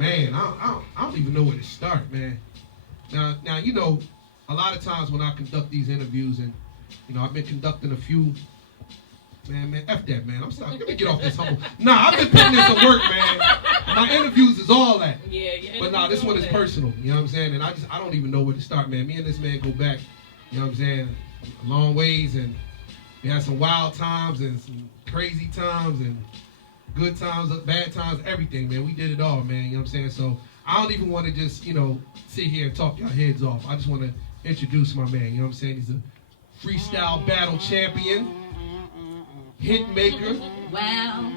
Man, I don't even know where to start, man. Now, you know, a lot of times when I conduct these interviews, and you know, I've been conducting a few. Man, F that, man. I'm sorry. Let me get off this humble. Nah, I've been putting in some work, man. My interviews is all that. Yeah. But nah, this one is personal. You know what I'm saying? And I don't even know where to start, man. Me and this man go back, you know what I'm saying, a long ways, and we had some wild times and some crazy times and good times, bad times, everything, man. We did it all, man. You know what I'm saying? So I don't even want to just, you know, sit here and talk your heads off. I just want to introduce my man. You know what I'm saying? He's a freestyle battle champion. Hit maker. Wow.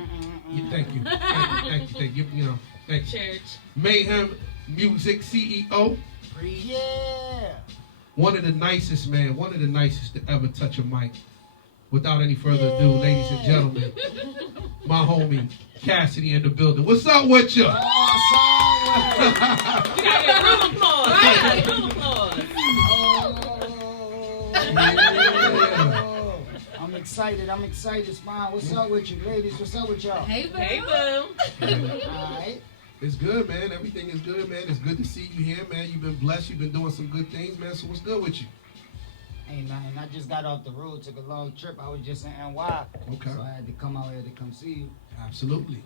Yeah, thank you. Thank you. You know, thank you. Church. Mayhem Music CEO. Yeah. One of the nicest, man. One of the nicest to ever touch a mic. Without any further ado, ladies and gentlemen, my homie Cassidy in the building. What's up with you? You got a room applause. Right? Room applause. Yeah. I'm excited, Smile. What's up with you, ladies? What's up with y'all? Hey, boo. Alright. It's good, man. Everything is good, man. It's good to see you here, man. You've been blessed. You've been doing some good things, man. So what's good with you? Ain't nothing. I just got off the road, took a long trip. I was just in NY. Okay. So I had to come out here to come see you. Absolutely.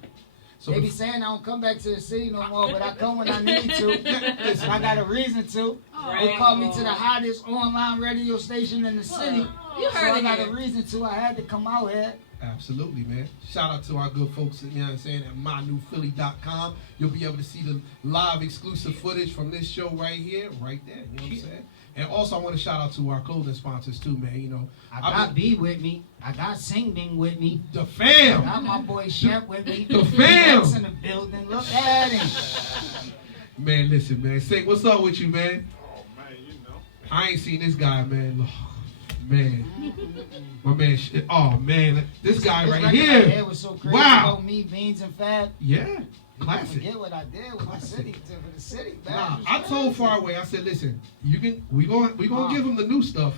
So They be saying I don't come back to the city no more, but I come when I need to. Listen, I got a reason to. They called me to the hottest online radio station in the city. You So heard I it got here. a reason to. I had to come out here. Absolutely, man. Shout out to our good folks, you know what I'm saying, at mynewphilly.com. You'll be able to see the live exclusive footage from this show right here, right there. You know what I'm saying? And also, I want to shout out to our clothing sponsors, too, man. You know, I got B with me. I got Sing Ding with me. the I fam. got my boy Shep with me. The fam. That's in the building. Look at him. Man, listen, man. Say, what's up with you, man? Oh man, you know. I ain't seen this guy, man. Oh, man. My man, oh, man. This guy This right record here. right here was so crazy. Wow. About me, Beans, and Fab. Yeah. You Classic. forget what I did with the city, for the city. Nah, man. I told Faraway, I said, listen, we gonna give him the new stuff,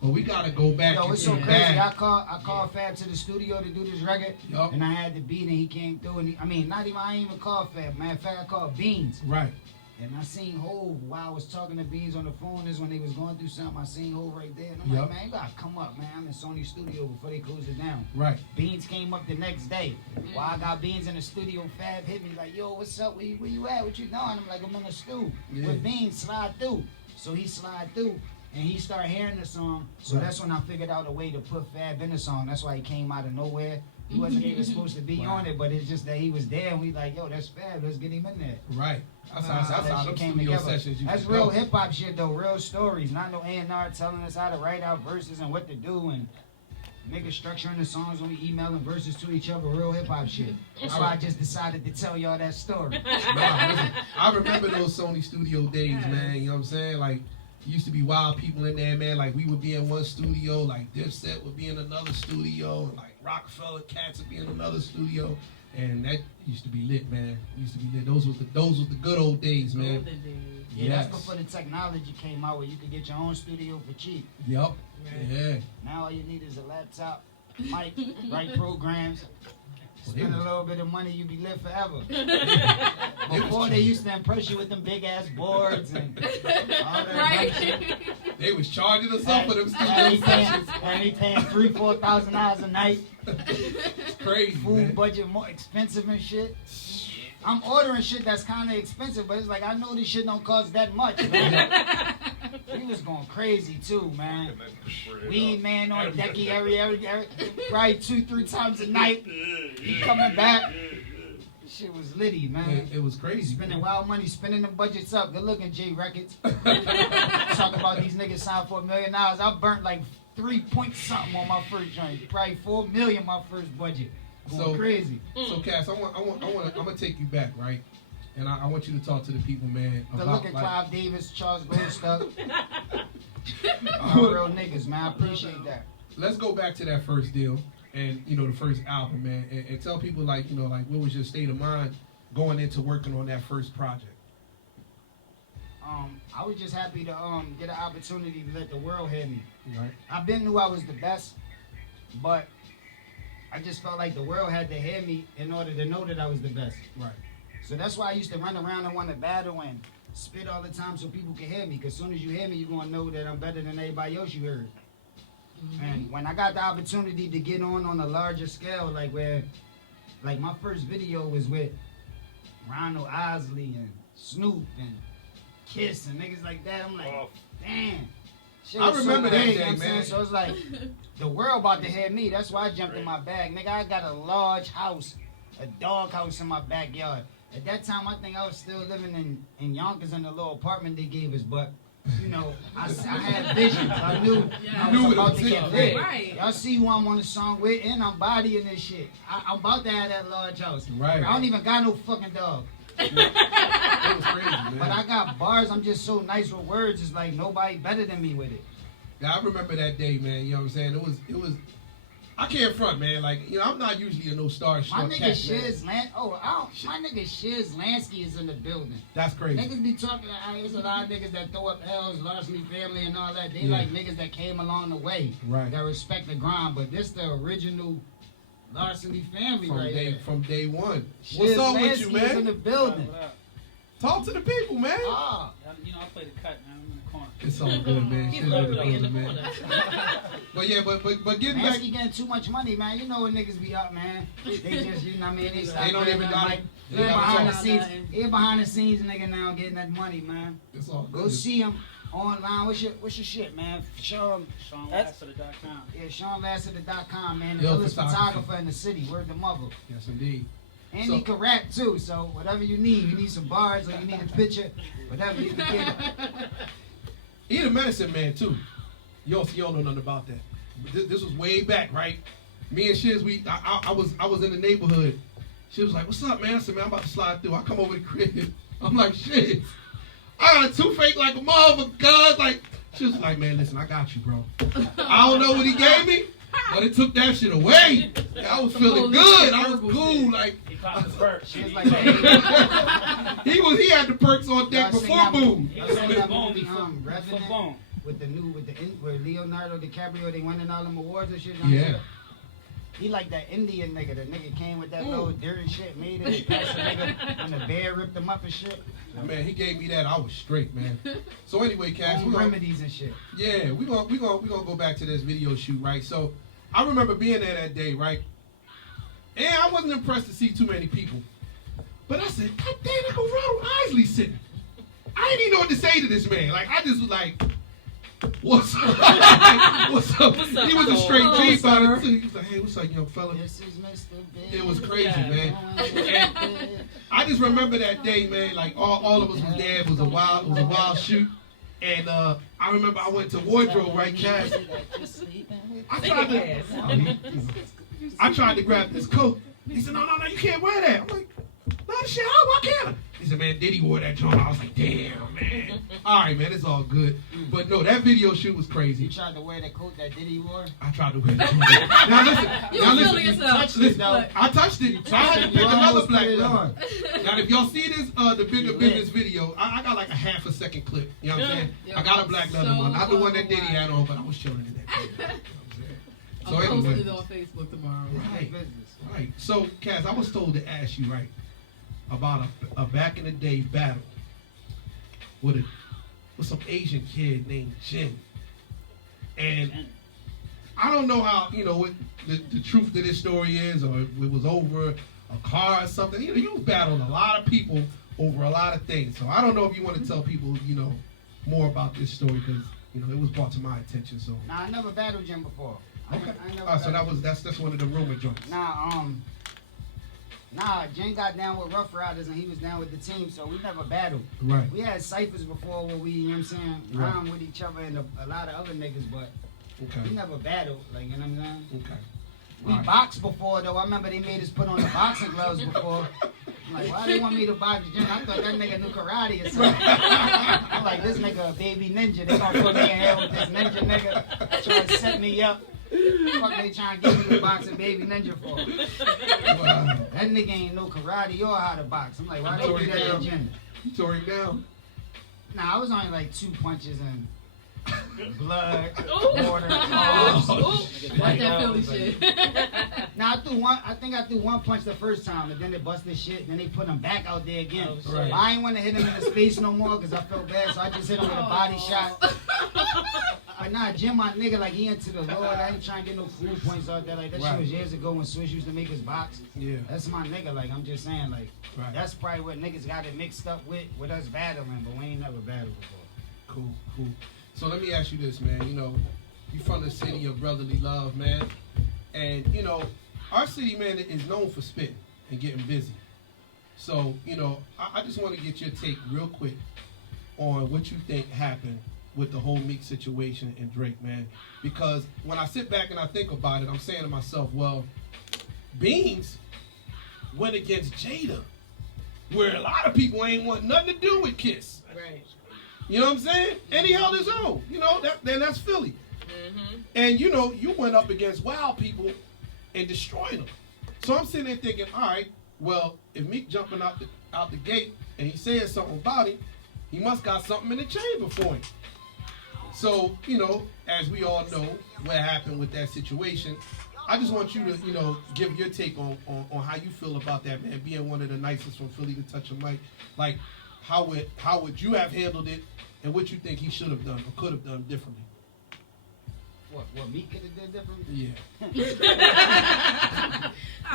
but we gotta go back Yo, and it's so get crazy. back. I called Fab to the studio to do this record, Yup. and I had the beat, and he came through. And I ain't even called Fab. Matter of fact, I called Beans. Right. And I seen Hove while I was talking to Beans on the phone. Is when they was going through something. I seen Hove right there. And I'm Yup. like, man, you gotta come up, man. I'm in Sony studio before they close it down. Right. Beans came up the next day. While I got Beans in the studio, Fab hit me like, yo, what's up? Where you at? What you doing? I'm like, I'm in the stew. Yeah. With Beans, slide through. So he slide through. And he started hearing the song. So Right. that's when I figured out a way to put Fab in the song. That's why he came out of nowhere. He wasn't even supposed to be Wow. on it, but it's just that he was there. And we like, yo, that's Fab. Let's get him in there. Right. That's That how shit them came studio together. sessions used That's to real go. hip hop shit though, real stories. Not no A&R telling us how to write out verses and what to do and niggas structuring the songs when we emailing verses to each other. Real hip hop shit. That's why I just decided to tell y'all that story. Nah, listen, I remember those Sony studio days, man. You know what I'm saying? Like, used to be wild people in there, man. Like, we would be in one studio, like Dipset would be in another studio, and like Rockefeller Cats would be in another studio. And that used to be lit, man. Used to be lit. Those was the good old days, man. Golden days. Yeah, Yes. that's before the technology came out where you could get your own studio for cheap. Yup. Right. Yeah. Now all you need is a laptop, mic, write programs, spend a was- little bit of money, you be lit forever. Before they used to impress you with them big ass boards and all that Right. shit. They was charging us up for them studio And sessions. they paying $3,000-4,000 a night. It's crazy, Food man. budget more expensive and shit. I'm ordering shit that's kind of expensive, but it's like I know this shit don't cost that much, man. We was going crazy too, man. Weed man on decky every probably 2-3 times a night. He coming back. Shit was litty, man. It was crazy. Spending wild money, spending them budgets up. Good looking, J Records. Talking about these niggas signed for $1 million. I burnt like 3 point something on my first joint. Probably $4 million my first budget. Going crazy. So Cass, I'm gonna take you back, right? And I want you to talk to the people, man. Good About looking like, Clive Davis, Charles Goldstuck. All real niggas, man. I appreciate that. Let's go back to that first deal and the first album, man, and tell people like what was your state of mind going into working on that first project? I was just happy to get an opportunity to let the world hear me. Right. I been knew I was the best, but I just felt like the world had to hear me in order to know that I was the best. Right. So that's why I used to run around and want to battle and spit all the time so people can hear me. Because as soon as you hear me, you're going to know that I'm better than everybody else you heard. And when I got the opportunity to get on a larger scale, like where, like my first video was with Ronald Osley and Snoop and Kiss and niggas like that. I'm like, damn. Shit I was remember so that big, day, you know what I'm saying? man. So it's like, the world about to hear me. That's why I jumped in my bag. Nigga, I got a large house, a dog house in my backyard. At that time, I think I was still living in Yonkers in the little apartment they gave us, but you know, I had visions. I knew I was about to get lit. Right. Y'all see who I'm on the song with, and I'm bodying this shit. I'm about to have that large house. Right. I don't even got no fucking dog. It was crazy, man. But I got bars. I'm just so nice with words. It's like nobody better than me with it. Yeah, I remember that day, man. You know what I'm saying? It was. I can't front, man. Like, you know, I'm not usually a no star My short nigga cat, man. Shiz my nigga Shiz Lansky is in the building. That's crazy. Niggas be talking. There's a lot of niggas that throw up L's, largely family and all that. They Yeah. like niggas that came along the way. Right. That respect the grind. But this the original Larceny family right here. From day one. Shiz What's up with Lansky you, is in man? the building. What up? Talk to the people, man. Ah, You know, I play the cut, man. I'm in the corner. It's all good, man. He's Shit in the literally in the building, man. corner. But yeah, but getting back. Lansky getting too much money, man. You know what niggas be up, man. They just, you know what I mean? They stop don't even living gotta- like, they they're gotta behind the talk. scenes. Nothing. They're behind the scenes, nigga, now getting that money, man. It's all Go good. see him online. What's your shit, man? Show him. SeanLassiter.com. Yeah, SeanLassiter.com, man. The Yo, illest photography. photographer in the city. Word the mother. Yes, indeed. And So- he can rap too, so whatever you need some bars or you need a picture, whatever you can get it. He a medicine man too. You don't know nothing about that. But this was way back, right? Me and Shiz, I was in the neighborhood. She was like, "What's up, man?" I said, "Man, I'm about to slide through." I come over to the crib. I'm like, "Shit, I got a toothache like a motherfucker." Cuz like, she was like, "Man, listen, I got you, bro." I don't know what he gave me, but it took that shit away. I was feeling good. I was cool. Like, He popped his perk. She was like, hey, he had the perks on deck y'all seen before that Boom. Y'all seen that Boom movie, before Revenant? Boom. Where Leonardo DiCaprio, they winning all them awards and shit. Yeah. He like that Indian nigga. The nigga came with that little dirt and shit, made it, passed the nigga, and the bear ripped him up and shit. Man, he gave me that. I was straight, man. So anyway, Cass, Home remedies and shit. yeah, we gonna go back to this video shoot, right? So I remember being there that day, right? And I wasn't impressed to see too many people. But I said, God damn, I go Ronald Isley sitting. I didn't even know what to say to this man. Like, I just was like, what's up? What's up? What's up, He was a straight hello, G about sir. it too. He was like, hey, what's up, young fella? This is Mr. Big. It was crazy, Yeah. man. And I just remember that day, man. Like all of us was there. It was a wild shoot. And I remember I went to wardrobe, right, Cass? I tried to grab this coat. He said, no, you can't wear that. I'm like, no, shit, why can't I? He said, man, Diddy wore that joint. I was like, damn, man. All right, man, it's all good. But no, that video shoot was You crazy. tried to wear the coat that Diddy wore? I tried to wear it. Now listen, You now were listen. feeling yourself. touched it, Listen, though. I touched it. I had to pick You another almost black put it leather. on. Now, if y'all see this, the bigger You business lit. video, I got like a half a second clip. You know what I'm saying? Yeah. I got a black leather So one, not the one that far Diddy away. had on, but I was showing it in that. Video, you know what I'm saying? I'll So post anyway, it on Facebook tomorrow. right, Business. right. So, Cass, I was told to ask you, right, about a back in the day battle with some Asian kid named Jin. And I don't know how, what the truth to this story is, or if it was over a car or something. You battled a lot of people over a lot of things. So I don't know if you want to tell people, more about this story, because, it was brought to my attention. So Nah, I never battled Jim before. okay. I never So battled that's one of the rumor joints. Nah, Jen got down with Rough Riders and he was down with the team, so we never battled. Right. We had ciphers before where we, you know what I'm saying, Right. rhymed with each other and a lot of other niggas, but we Okay. never battled, like, you know what I'm saying? Okay. We Alright. boxed before, though. I remember they made us put on the boxing gloves before. I'm like, why they want me to box Jen? I thought that nigga knew karate or something. I'm like, this nigga a baby ninja. They gonna put me in here with this ninja nigga trying to set me up. Fuck they trying to get me to box a baby ninja for? Wow. That nigga ain't no karate or how to box. I'm like, why they do that to Jen? You tore him down. Nah, I was only like 2 punches and blood, Ooh. water. Oh. That's that Philly shit. Now I think I threw one punch the first time, and then they busted shit, and then they put him back out there again. Oh, Right. I ain't want to hit him in the face no more because I felt bad, so I just hit him with a body shot. But nah, Jim, my nigga, like he into the Lord. I ain't trying to get no food points out there. Like that shit Right. was years ago when Swish used to make his box. Yeah. That's my nigga. Like I'm just saying, like Right. that's probably what niggas got it mixed up with us battling, but we ain't never battled before. Cool. So let me ask you this, man. You know, you from the city of brotherly love, man. And, you know, our city, man, is known for spitting and getting busy. So, you know, I just want to get your take real quick on what you think happened with the whole Meek situation and Drake, man. Because when I sit back and I think about it, I'm saying to myself, well, Beans went against Jada, where a lot of people ain't want nothing to do with Kiss. Right. You know what I'm saying? And he held his own. You know, then that's Philly. Mm-hmm. And you know, you went up against wild people and destroyed them. So I'm sitting there thinking, all right, well, if Meek jumping out the gate and he says something about him, he must got something in the chamber for him. So, you know, as we all know what happened with that situation, I just want you to, you know, give your take on how you feel about that, man, being one of the nicest from Philly to touch a mic. Like, how would you have handled it, and what you think he should have done or could have done differently? What Meek could have did differently? Yeah.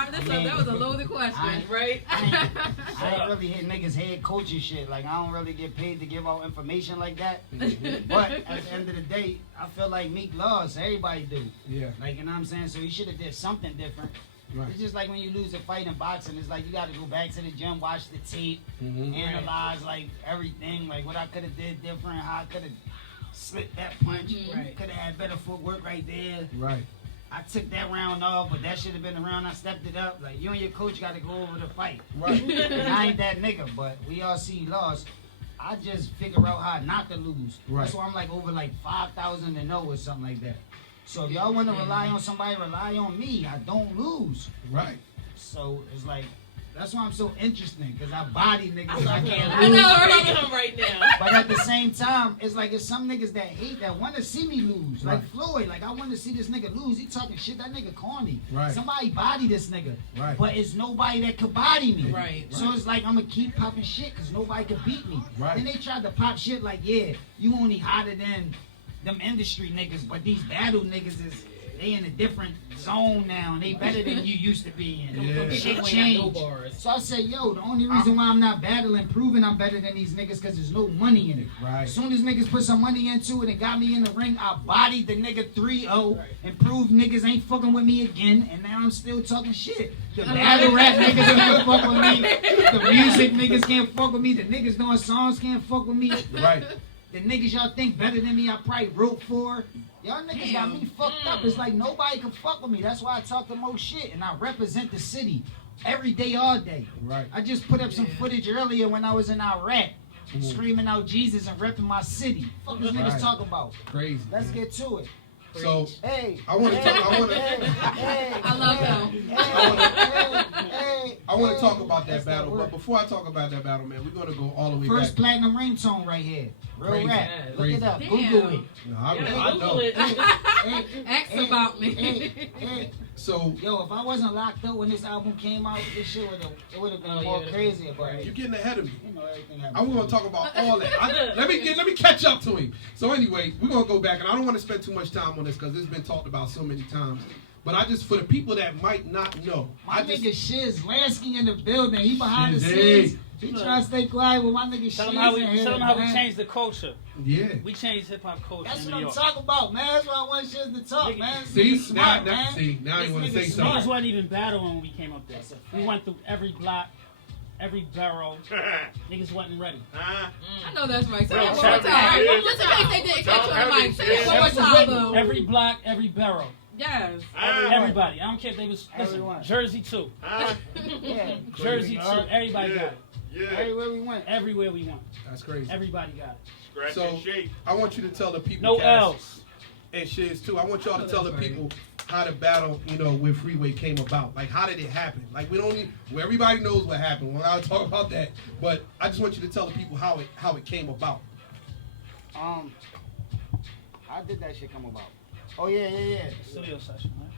That was a loaded question, right? I ain't really hit niggas head coach and shit. Like, I don't really get paid to give out information like that. But at the end of the day, I feel like Meek lost. Everybody do. Yeah. Like, you know what I'm saying? So he should have did something different. Right. It's just like when you lose a fight in boxing, it's like you got to go back to the gym, watch the tape, Mhm. analyze like everything, like what I could have did different, how I could have slipped that punch, Right. could have had better footwork right there. Right. I took that round off, but that should have been the round I stepped it up. Like, you and your coach got to go over the fight. Right. And I ain't that nigga, but we all see he lost. I just figure out how not to lose. Right. That's why I'm like over like 5,000 to 0 or something like that. So if y'all want to rely on somebody, rely on me. I don't lose. Right. So it's like, that's why I'm so interesting, because I body niggas, so I can't I lose. know, I love him right now. But at the same time, it's like it's some niggas that hate that want to see me lose. Like Right. Floyd, like I want to see this nigga lose. He talking shit. That nigga corny. Right. Somebody body this nigga. Right. But it's nobody that could body me. Right. So it's like I'm gonna keep popping shit because nobody can beat me. Right. Then they tried to pop shit like, yeah, you only hotter than them industry niggas, but these battle niggas they in a different zone now, and they better than you used to be. And Yeah. shit changed. So I said, yo, the only reason why I'm not battling, proving I'm better than these niggas, because there's no money in it. Right. As soon as niggas put some money into it and got me in the ring, I bodied the nigga 3-0 and proved niggas ain't fucking with me again, and now I'm still talking shit. The battle rap niggas can't fuck with me. The music niggas can't fuck with me. The niggas doing songs can't fuck with me. Right. The niggas y'all think better than me, I probably wrote for. Y'all niggas got me fucked up. It's like nobody can fuck with me. That's why I talk the most shit, and I represent the city every day, all day. Right. I just put up some footage earlier when I was in Iraq, screaming out Jesus and repping my city. Fuck this niggas Right. talk about. Crazy. Let's man. get to it. So Hey. I want to hey, talk. I want to. Hey, I love him. I want to talk about that battle, but before I talk about that battle, man, we're gonna go all the way First back. platinum ringtone right here. Real Crazy. rap. Yes. Look Crazy. it up. Damn. Google it. No, I Yeah, know. Google it. Ask about me. So Yo, if I wasn't locked up when this album came out, this shit would have been Oh, more yeah. crazy about it. you're getting ahead of me. You know everything happened. I'm gonna talk about all that. Let me catch up to him. So anyway, we're gonna go back, and I don't want to spend too much time on this because it's been talked about so many times. But I just, for the people that might not know, My I just nigga Shiz Lansky in the building. He behind the Shizzy. scenes. He trying to stay quiet with my nigga Shiz Tell them how we, in here, tell them how we man. changed the culture. yeah. We changed hip hop culture That's in what New I'm York. talking about, man. That's why I want Shiz to talk, Nigga, man. This See, nigga smart, now, man. see, now This you want to nigga say smart. Niggas something. wasn't even battling when we came up there. That's a We fact. went through every block, every borough. Niggas wasn't ready. I know that's right. Say Real it one more champion. time. Right? Just in case they didn't catch you on the mic. Say it one more time, boo. Every block, every borough. Yes. Everybody. I don't care if they was, listen, Everyone. Jersey too. Yeah. Jersey too. Everybody got it. Everywhere we went. Everywhere we went. That's crazy. Everybody got it. So I want you to tell the people, No Cass, L's. and Shiz too. I want y'all to Oh, tell the that's right. people how the battle, with Freeway came about. Like, how did it happen? Like, we don't need. Well, everybody knows what happened. We're not talk about that. But I just want you to tell the people how it came about. How did that shit come about? Oh yeah. Studio session, right?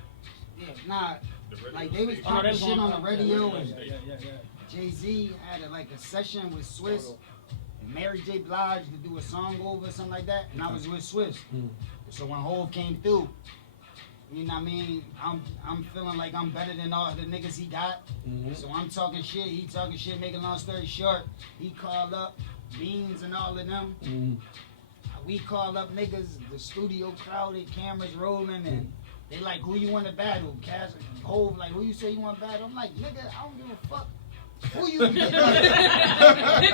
Yeah, nah. Like they was Oh, no, talking they was shit on the radio, yeah, and yeah. Jay-Z had a session with Swiss and Mary J. Blige to do a song over or something like that, and I was with Swiss. So when Hov came through, you know what I mean, I'm feeling like I'm better than all the niggas he got. So I'm talking shit, he talking shit, making a long story short, he called up Beans and all of them. We call up niggas, the studio crowded, cameras rolling, and they like, who you want to battle? Cassidy, Hov, like, who you say you want to battle? I'm like, nigga, I don't give a fuck. Who you?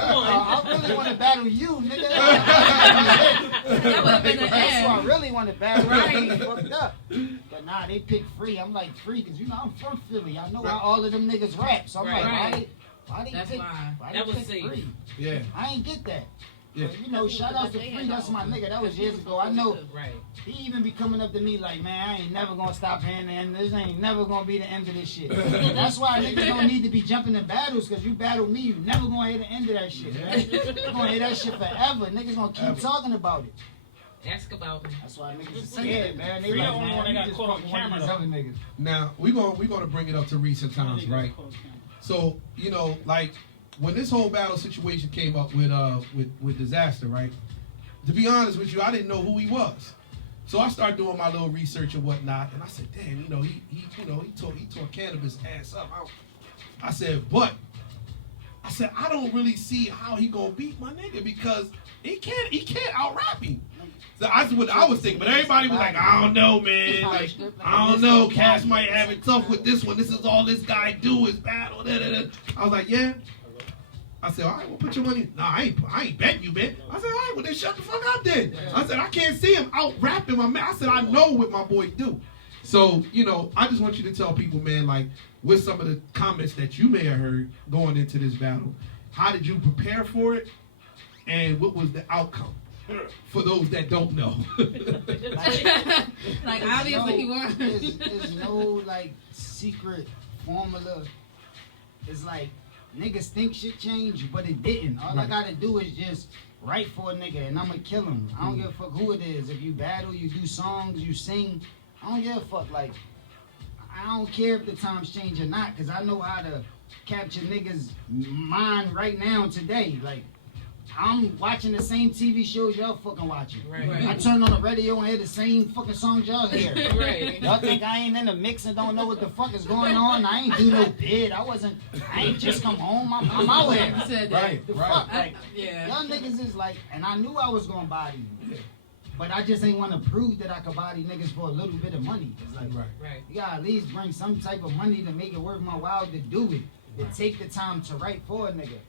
I really want to battle you, nigga. That would have been the That's who I end. really want to battle. Right. Right. Fucked up. But nah, they picked Free. I'm like, Free, because you know I'm from Philly. I know how all of them niggas rap. So I'm like, Right. why they That's pick? why. Why That they was pick safe. Free? Yeah. I ain't get that. Yeah. But, you know, shout out to Free. That's my nigga. That was years ago. I know. Right. He even be coming up to me like, man, I ain't never gonna stop hearing the end. This ain't never gonna be the end of this shit. That's why niggas don't need to be jumping in battles, because you battle me, you never gonna hear the end of that shit, man. You gonna hear that shit forever. Niggas gonna keep talking about it. Ask about me. That's why niggas is scared, man. They Free like, the only man, one that you got just caught on fucking one of camera, these though. other niggas. Now we're gonna bring it up to recent times, right? So you know, like when this whole battle situation came up with Disaster, right? To be honest with you, I didn't know who he was. So I started doing my little research and whatnot, and I said, damn, you know, he tore Cannabis ass up. I said, I don't really see how he gonna beat my nigga, because he can't out rap him. So that's what I was thinking, but everybody was like, I don't know, man. Like, I don't know. Cass might have it tough with this one. This is all this guy do is battle. Da, da, da. I was like, yeah. I said, all right, well, put your money. Nah, I ain't betting you, man. I said, all right, well, then shut the fuck up then. I said, I can't see him out rapping my man. I said, I know what my boy do. So, you know, I just want you to tell people, man, like, with some of the comments that you may have heard going into this battle, how did you prepare for it? And what was the outcome? For those that don't know. Like, obviously he won. There's no, like, secret formula. It's like, niggas think shit changed, but it didn't. All I gotta do is just write for a nigga, and I'ma kill him. I don't give a fuck who it is. If you battle, you do songs, you sing, I don't give a fuck. Like, I don't care if the times change or not, because I know how to capture niggas' mind right now today. Like, I'm watching the same TV shows y'all fucking watching. Right. I turn on the radio and hear the same fucking songs y'all hear. Right. Y'all think I ain't in the mix and don't know what the fuck is going on? I ain't do no bid. I ain't just come home. I'm out here. You said that. Right, The right. fuck? Like, Yeah. y'all niggas is like, and I knew I was gonna body you. But I just ain't want to prove that I could body niggas for a little bit of money. It's like, Right. you gotta at least bring some type of money to make it worth my while to do it. To take the time to write for a nigga.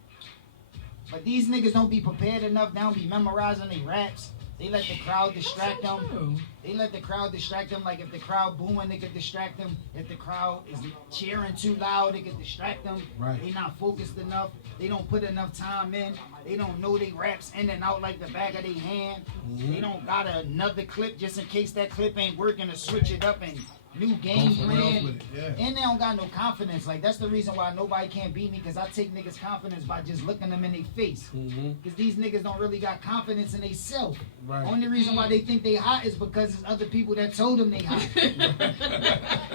But these niggas don't be prepared enough. They don't be memorizing their raps. They let the crowd distract them. True. They let the crowd distract them. Like if the crowd booing, they could distract them. If the crowd is cheering too loud, they could distract them. Right. They not focused enough. They don't put enough time in. They don't know they raps in and out like the back of their hand. They don't got another clip just in case that clip ain't working to switch it up and new game somewhere else plan. with it, yeah. And they don't got no confidence. Like that's the reason why nobody can't beat me, because I take niggas' confidence by just looking them in their face. Because these niggas don't really got confidence in themselves. Right. Only reason why they think they hot is because it's other people that told them they hot.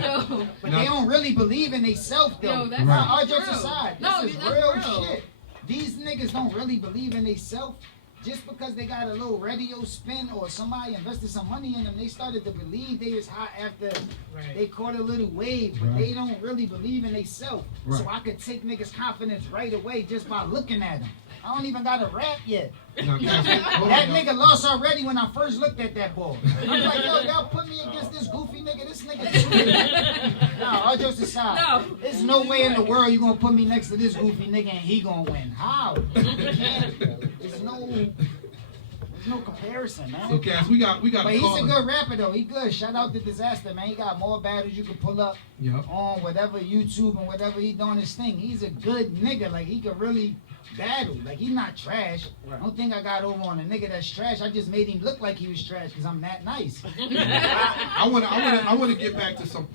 Yo. But they don't really believe in themselves though. Yo, that's Nah, all true. jokes aside, No, this is that's real real. shit. These niggas don't really believe in themselves. Just because they got a little radio spin or somebody invested some money in them, they started to believe they was hot after Right. they caught a little wave, but Right. they don't really believe in themselves. Right. So I could take niggas' confidence right away just by looking at them. I don't even got to rap yet. Now, Cassidy, hold That on, nigga lost already when I first looked at that ball. I'm like, yo, y'all put me against this goofy nigga. This nigga. No, all jokes aside. No. There's no way in the world you gonna put me next to this goofy nigga and he gonna win. How? You can't. There's no comparison, man. So, Cass, we got But a he's a caller. good rapper though. He good. Shout out to Disaster, man. He got more battles you can pull up Yep. on whatever YouTube and whatever he doing his thing. He's a good nigga. Like he could really battle. Like he not trash. Right. Don't think I got over on a nigga that's trash. I just made him look like he was trash because I'm that nice. I want to get back to some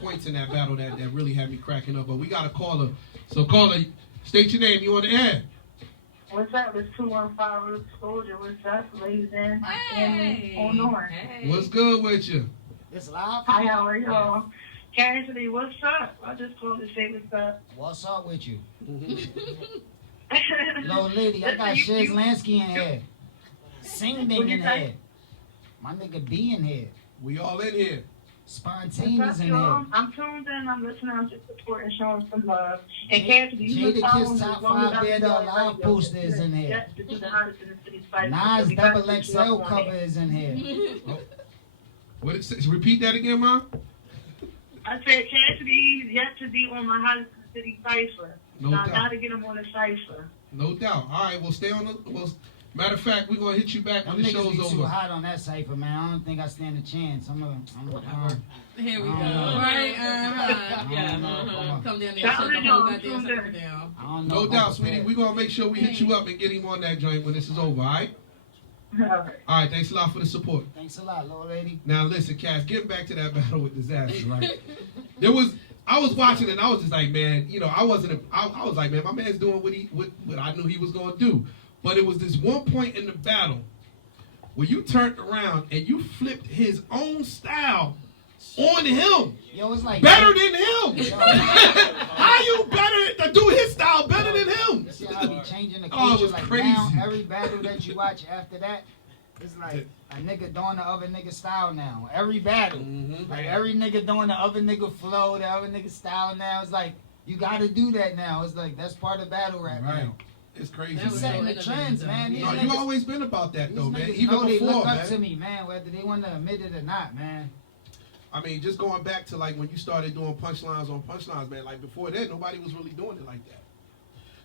points in that battle that really had me cracking up. But we got a caller. So caller, state your name. You on the air? What's up? It's 215 Root Soldier. What's up, ladies and Hey. on North? Hey. What's good with you? It's live. Hi, how are y'all? Cassidy, what's up? I just called to say what's up. What's up with you? Mm-hmm. Little lady, I got Listen, Shiz Lansky in here. Sing Ding What'd you in say? here. My nigga B in here. We all in here. Spontaneous What's up, in y'all? here. I'm tuned in. I'm listening. I'm just supporting, showing some love. And Jada Cassidy, you Kiss just follow me top as long as 5 I'm Dead or doing Alive radio. poster is in here. Yes, to do the hottest in the city fight. Nas We got double to get you XL up on cover it. is in here. What it says? Repeat that again, Mom. I said Cassidy is yet to be on my hottest in the city cipher. No so I doubt. gotta get him on the cipher. No doubt. All right, we'll stay on the. Well, matter of fact, we're gonna hit you back when Them the niggas show's be too over. hot on that cipher, man. I don't think I stand a chance. Here we go. Oh. Right? Yeah. Come down there and Shout shut the out, whole y'all. goddamn Tuned sucker in. down. I don't know. No if doubt, I'm sweetie. prepared. We're gonna make sure we hit you up and get him on that joint when this is over. All right. All right. All right. Thanks a lot for the support. Thanks a lot, little lady. Now listen, Cass, getting back to that battle with Disaster, right? I was watching it and I was just like, man, you know, I was like, man, my man's doing what I knew he was gonna do. But it was this one point in the battle where you turned around and you flipped his own style on him. Yo, it's like Better than him. Yo. How you better to do his style better than him? See how I be changing the Oh, it culture? was Like crazy. now, every battle that you watch after that, it's like a nigga doing the other nigga style now. Every battle. Mhm. Like every nigga doing the other nigga flow, the other nigga style now. It's like, you gotta do that now. It's like, that's part of battle rap Right. now. It's crazy. That He's was Man. setting the so trends, innovative, man. though. These No, niggas, you always been about that these though, man. niggas Even know they before, look man. up to me, man, whether they want to admit it or not, man. I mean, just going back to like when you started doing punchlines on punchlines, man. Like before that, nobody was really doing it like that.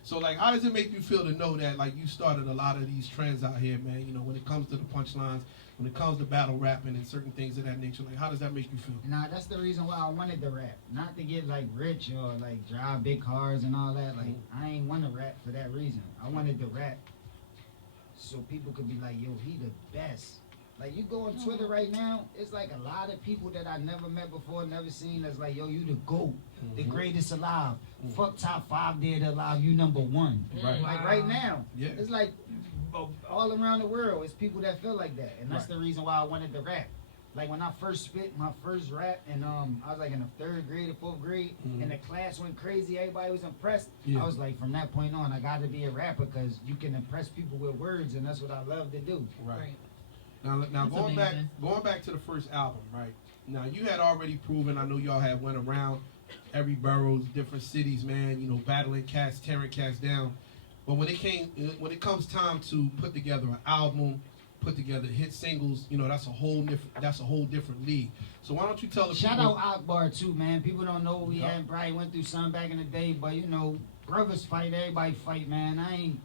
So like, how does it make you feel to know that like you started a lot of these trends out here, man? You know, when it comes to the punchlines, when it comes to battle rapping and certain things of that nature, like how does that make you feel? Nah, that's the reason why I wanted to rap. Not to get like rich or like drive big cars and all that. Like, I ain't want to rap for that reason. I wanted to rap so people could be like, yo, he the best. Like, you go on Twitter right now, it's like a lot of people that I never met before, never seen, that's like, yo, you the GOAT, the greatest alive. Fuck top 5 dead or alive, you number 1. Right. Like, right now, Yeah. it's like all around the world, it's people that feel like that. And that's the reason why I wanted to rap. Like, when I first spit my first rap, and I was like in the 3rd grade or 4th grade, and the class went crazy, everybody was impressed. Yeah. I was like, from that point on, I got to be a rapper because you can impress people with words, and that's what I love to do. Right. Now That's going amazing. back to the first album, right? Now you had already proven. I know y'all had went around every boroughs, different cities, man. You know, battling cats, tearing cats down. But when it comes time to put together an album, put together hit singles, you know, that's a whole different league. So why don't you tell the Shout people? out Akbar too, man. People don't know we had probably went through something back in the day, but you know, brothers fight, everybody fight, man.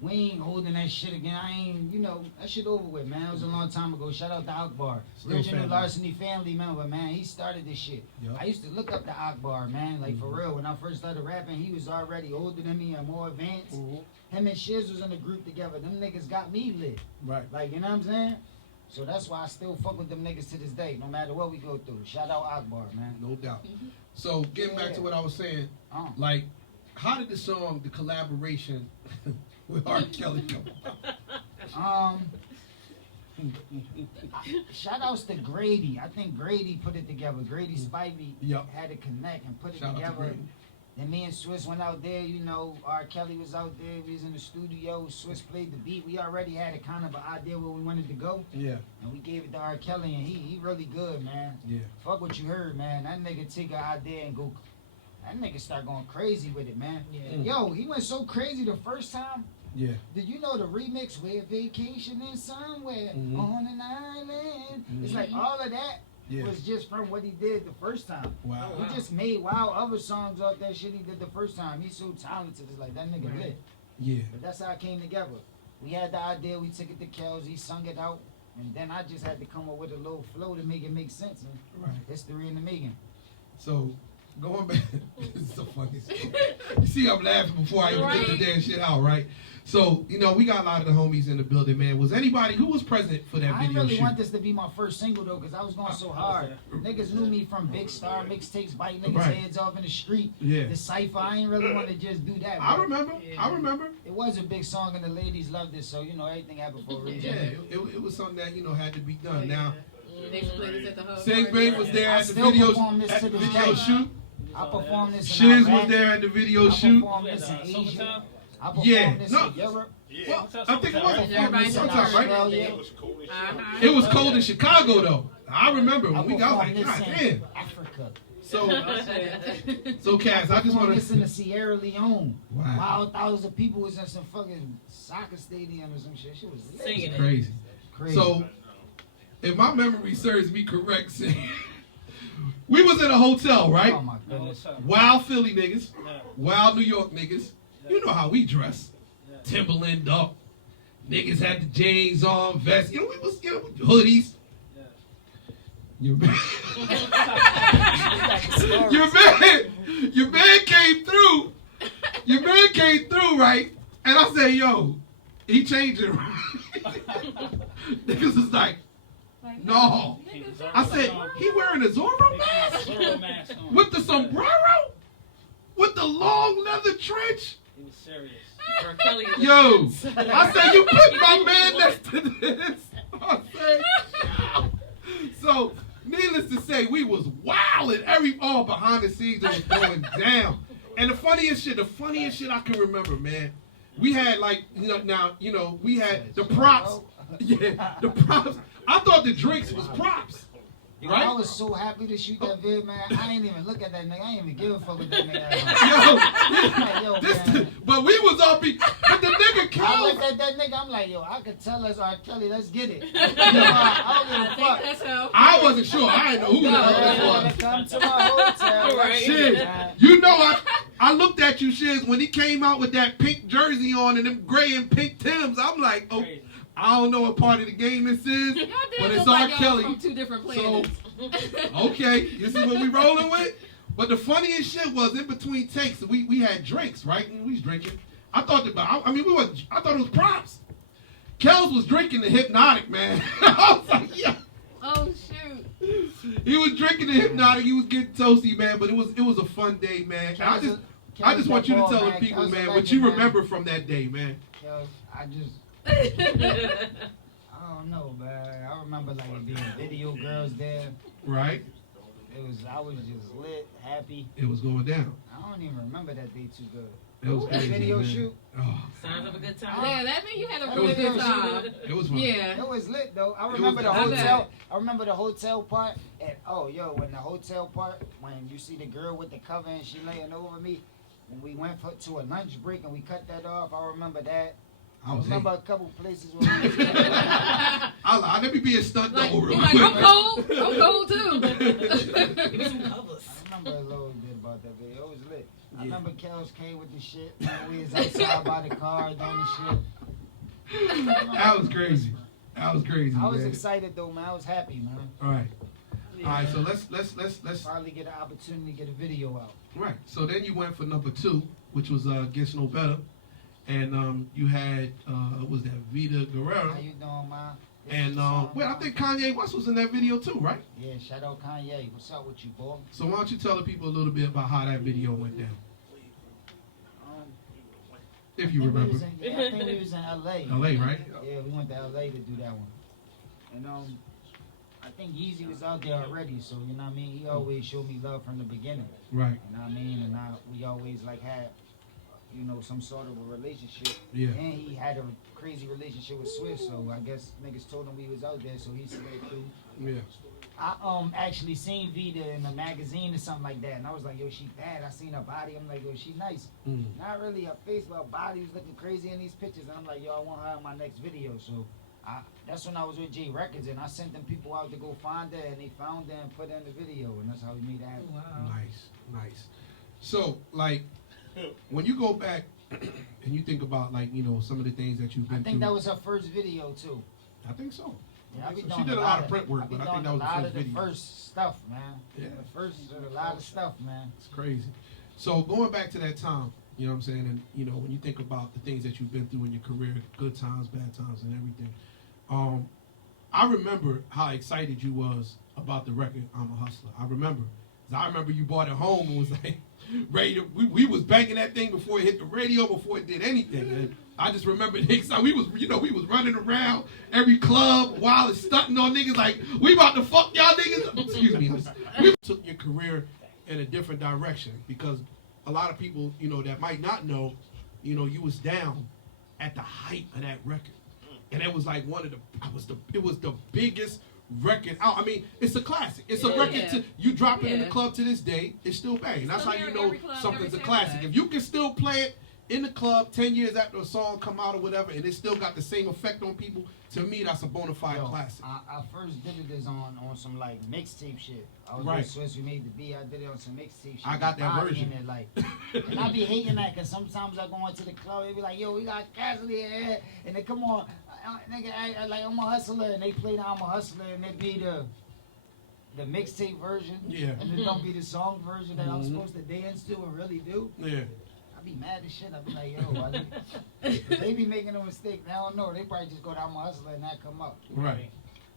We ain't holding that shit again. You know, that shit over with, man. It was a long time ago. Shout out to Akbar. Still Original family. Larceny family member, man. He started this shit. Yup. I used to look up to Akbar, man. Like, for real. When I first started rapping, he was already older than me and more advanced. Him and Shiz was in the group together. Them niggas got me lit. Right. Like, you know what I'm saying? So that's why I still fuck with them niggas to this day, no matter what we go through. Shout out Akbar, man. No doubt. So getting back to what I was saying, like, how did the song, the collaboration with R. Kelly come about? Shout outs to Grady. I think Grady put it together. Grady Spivey Yup. had to connect and put it Shout out to together. Grady. Then me and Swiss went out there, you know, R. Kelly was out there, we was in the studio, Swiss played the beat. We already had a kind of an idea where we wanted to go. Yeah. And we gave it to R. Kelly, and he really good, man. Yeah. Fuck what you heard, man. That nigga take an idea and go, that nigga start going crazy with it, man. Yeah. Yo, he went so crazy the first time. Yeah. Did you know the remix, We're vacationing somewhere Mhm. on an island? Mhm. It's like all of that Yeah. was just from what he did the first time. Wow. He just made wild other songs off that shit he did the first time. He's so talented. It's like, that nigga Right. lit. Yeah. But that's how it came together. We had the idea, we took it to Kels, he sung it out, and then I just had to come up with a little flow to make it make sense. And Right. history in the making. So going back. This is so funny. You see, I'm laughing before I even get the damn shit out, right? So, you know, we got a lot of the homies in the building, man. Was anybody who was present for that I video really shoot? want this to be my first single though, cause I was going so hard. Niggas knew me from Big Star mixtapes, biting niggas' Right. heads off in the street. Yeah. The cipher. I ain't really want to just do that. I but remember. I remember. It was a big song and the ladies loved it, so you know everything happened for a reason. Yeah, it was something that, you know, had to be done. Now, They used to play this at the hub. Sing party. Bang was there I at the still video perform this to this day. shoot. I performed this in Shiz was Iraq. there at the video I shoot. performed this in Asia. I performed Yeah, this no. in Europe. Well, I think it was Everybody sometime, knows right? Australia. Uh-huh. It was cold in Chicago, though. I remember I when we got performed like, this God in damn. Africa. So Cass, I just performed want this in the to. Sierra Leone. Wow. Wild thousands of people was in some fucking soccer stadium or some shit. Shit was lit. Singing it. Crazy. Crazy. So, if my memory serves me correct, we was in a hotel, right? Oh my goodness. Wild Philly niggas, Yeah. wild New York niggas. You know how we dress. Timberland up. Niggas had the jeans on, vests. You know, we was, you know, hoodies. Your man, your man came through. Your man came through, right? And I said, yo, he changed it. Niggas was like, no. I said, he wearing a Zorro mask? Zorro mask on. With the sombrero? With the long leather trench? He was serious. Yo, I said, you put my man next to this. I said, so, needless to say, we was wild and all behind the scenes it was going down. And the funniest shit I can remember, man, we had like, we had the props. Yeah, the props. I thought the drinks was props. Yo, Right? I was so happy to shoot that vid, man. I ain't even look at that nigga. I ain't even give a fuck with that nigga. Yo, Yo, man. but we was all but the nigga I killed. looked at that nigga. I'm like, yo, I could tell us R. Kelly. Let's get it. I don't give a fuck. That's how. I wasn't sure. I didn't know who the hell this was. Come to my hotel. Right. Shit, you know I looked at you, Shiz, when he came out with that pink jersey on and them gray and pink Timbs. I'm like, oh, I don't know what part of the game this is, Y'all did but it's look R. like y'all Kelly. from two different So, planets. okay, this is what we rolling with. But the funniest shit was in between takes, we had drinks, right? And we was drinking. I thought I thought it was props. Kels was drinking the Hypnotic, man. I was like, yeah. Oh shoot. He was drinking the Hypnotic. He was getting toasty, man. But it was a fun day, man. I just want you to tell the people, man, what you remember from that day, man. Yo, I don't know, man. I remember like it being video girls there. Right? I was just lit, happy. It was going down. I don't even remember that day too good. It was That crazy, video man. shoot. Oh, Sounds of a good time. Yeah, that mean you had a That really was good good. time. it was fun. Yeah. It was lit though. I was remember the good. hotel. I remember the hotel part. And when the hotel part, when you see the girl with the cover and she laying over me, when we went to a lunch break and we cut that off, I remember that. I remember a couple places where we was Let me be a stunt Like, double real he's like, quick. I'm cold. I'm cold too. Give me some covers. I remember a little bit about that video. It was lit. I remember Kels came with the shit. We was outside by the car doing the shit. That was crazy. That was crazy, I was man. excited though, man. I was happy, man. All right. All right, so let's Finally get an opportunity to get a video out. right. So then you went for number 2, which was Gets No Better. And you had was that Vida Guerrero? How you doing, man? This And is the song, I man. think Kanye West was in that video too, right? Yeah, shout out Kanye. What's up with you, boy? So why don't you tell the people a little bit about how that video went down, if you remember. I think we was in LA. LA, right? Yeah, we went to LA to do that one. And I think Yeezy was out there already, so you know what I mean? He always showed me love from the beginning. Right. You know what I mean? And we always like had, some sort of a relationship. Yeah. And he had a crazy relationship with Swift, so I guess niggas told him we was out there, so he slid through. Yeah. I actually seen Vida in a magazine or something like that, and I was like, yo, she bad. I seen her body. I'm like, yo, she nice. Mm. Not really her face, but her body was looking crazy in these pictures, and I'm like, yo, I want her in my next video. So that's when I was with J Records, and I sent them people out to go find her, and they found her and put her in the video, and that's how we made it happen. Wow. Nice. So like, when you go back and you think about like some of the things that you've been I think through. that was her first video too. I think so. Yeah, I be So doing she did a lot of print work, I be but I think doing that was a lot the of first the video. first stuff, man. Yeah. The first, a lot of stuff, man. It's crazy. So going back to that time, you know what I'm saying, and you know when you think about the things that you've been through in your career, good times, bad times, and everything. I remember how excited you was about the record "I'm a Hustler." I remember. 'Cause I remember you bought it home and was like, ready to, we was banging that thing before it hit the radio, before it did anything. And I just remember the excitement. We was running around every club while it's stunting on niggas like, we about to fuck y'all niggas. Excuse me. We took your career in a different direction because a lot of people, you know, that might not know, you know, you was down at the height of that record. And it was like it was the biggest record out. I mean, it's a classic. It's a record to you drop it in the club to this day, it's still banging. That's how you know something's a classic. If you can still play it in the club 10 years after a song come out or whatever, and it still got the same effect on people, to me that's a bona fide classic. I first did it on some like mixtape shit. I was Right. with Swiss, we made the beat. I did it on some mixtape shit. I got that Body version. in it, like, and I be hating that because sometimes I go into the club, they be like, yo, we got Cassidy in here, and they come on, nigga, like I'm a hustler, and they play the I'm a hustler, and it be the mixtape version, Yeah. and it don't be the song version that I'm supposed to dance to and really do. Yeah. I be mad as shit. I be like, yo, they be making a mistake. They don't know. They probably just go down my hustler and that come up. Right.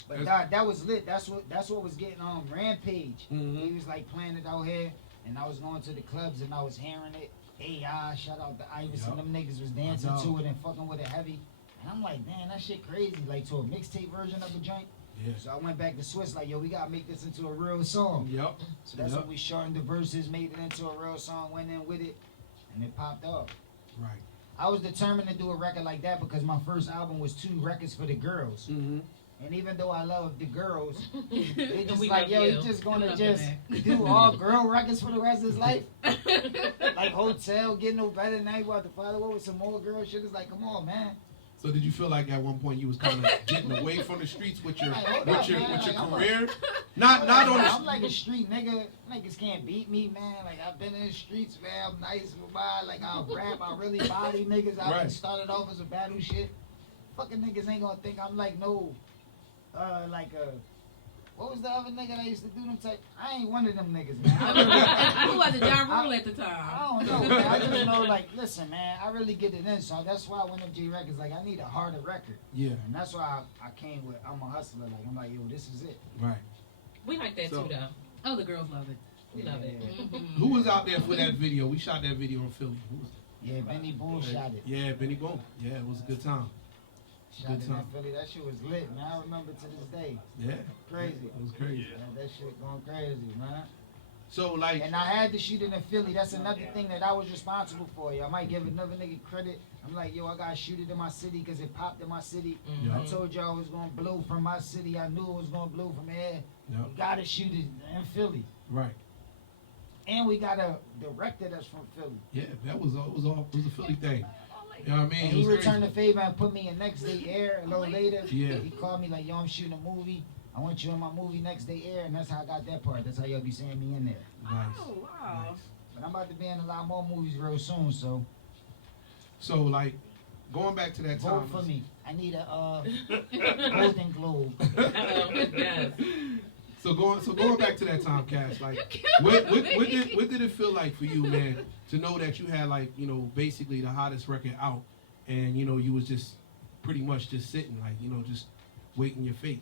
But that was lit. That's what was getting on Rampage. He was like playing it out here, and I was going to the clubs and I was hearing it. AI, shout out to Iverson. Them niggas was dancing to it and fucking with it heavy. And I'm like, man, that shit crazy. Like to a mixtape version of a joint. Yeah. So I went back to Swiss like, yo, we gotta make this into a real song. Yep. So that's when we shortened the verses, made it into a real song, went in with it, and it popped off. Right. I was determined to do a record like that because my first album was 2 records for the girls. Mm-hmm. And even though I love the girls, they just We like, love yo, you. he's just gonna We love just you, do all girl records for the rest of his life. Like Hotel, Get No Better, now you about to follow up with some more girl shit. It's like, come on, man. So did you feel like at one point you was kind of getting away from the streets with your Hold up, man. Like, I'm career? Not on I'm the like a street nigga. Niggas can't beat me, man. Like I've been in the streets, man. I'm nice, bye. Like I'll rap, I really body niggas. I Right. started off as a battle shit. Fucking niggas ain't gonna think I'm like no, what was the other nigga that used to do them type? I ain't one of them niggas, man. Who was it? John Rule at the I time. don't know, man. I just know, like, listen, man, I really get it in. So that's why I went up J Records, like, I need a harder record. Yeah. And that's why I came with I'm a Hustler. Like, I'm like, yo, this is it. Right. We like that So- too, though. Oh, the girls love it. We love it. Mm-hmm. Who was out there for that video? We shot that video in Philly. Who was Yeah, Benny Boone shot it. Yeah, Benny Boone. Yeah, it was a good time. Shot it Good in time. Philly. That shit was lit, man. I remember to this day. Yeah. Crazy. It was crazy. Yeah, that shit going crazy, man. So like And I had to shoot it in Philly. That's another thing that I was responsible for. Yo, I might give another nigga credit. I'm like, yo, I gotta shoot it in my city because it popped in my city. Yeah. I told y'all I was gonna blow from my city. I knew it was gonna blow from here. Yep. You gotta shoot it in Philly. Right. And we got a director that's from Philly. Yeah, that was a Philly thing. You know what I mean? And It he was returned the crazy. favor and put me in Next Day Air a little later. Yeah. He called me like, yo, I'm shooting a movie. I want you in my movie Next Day Air. And that's how I got that part. That's how y'all be seeing me in there. Nice. Oh, wow. But I'm about to be in a lot more movies real soon, so So like going back to that time. vote for me. I need a Golden Globe. Yes. So going back to that time, Cass, like what did it feel like for you, man, to know that you had like, you know, basically the hottest record out and, you know, you was just pretty much just sitting, like, you know, just waiting your fate.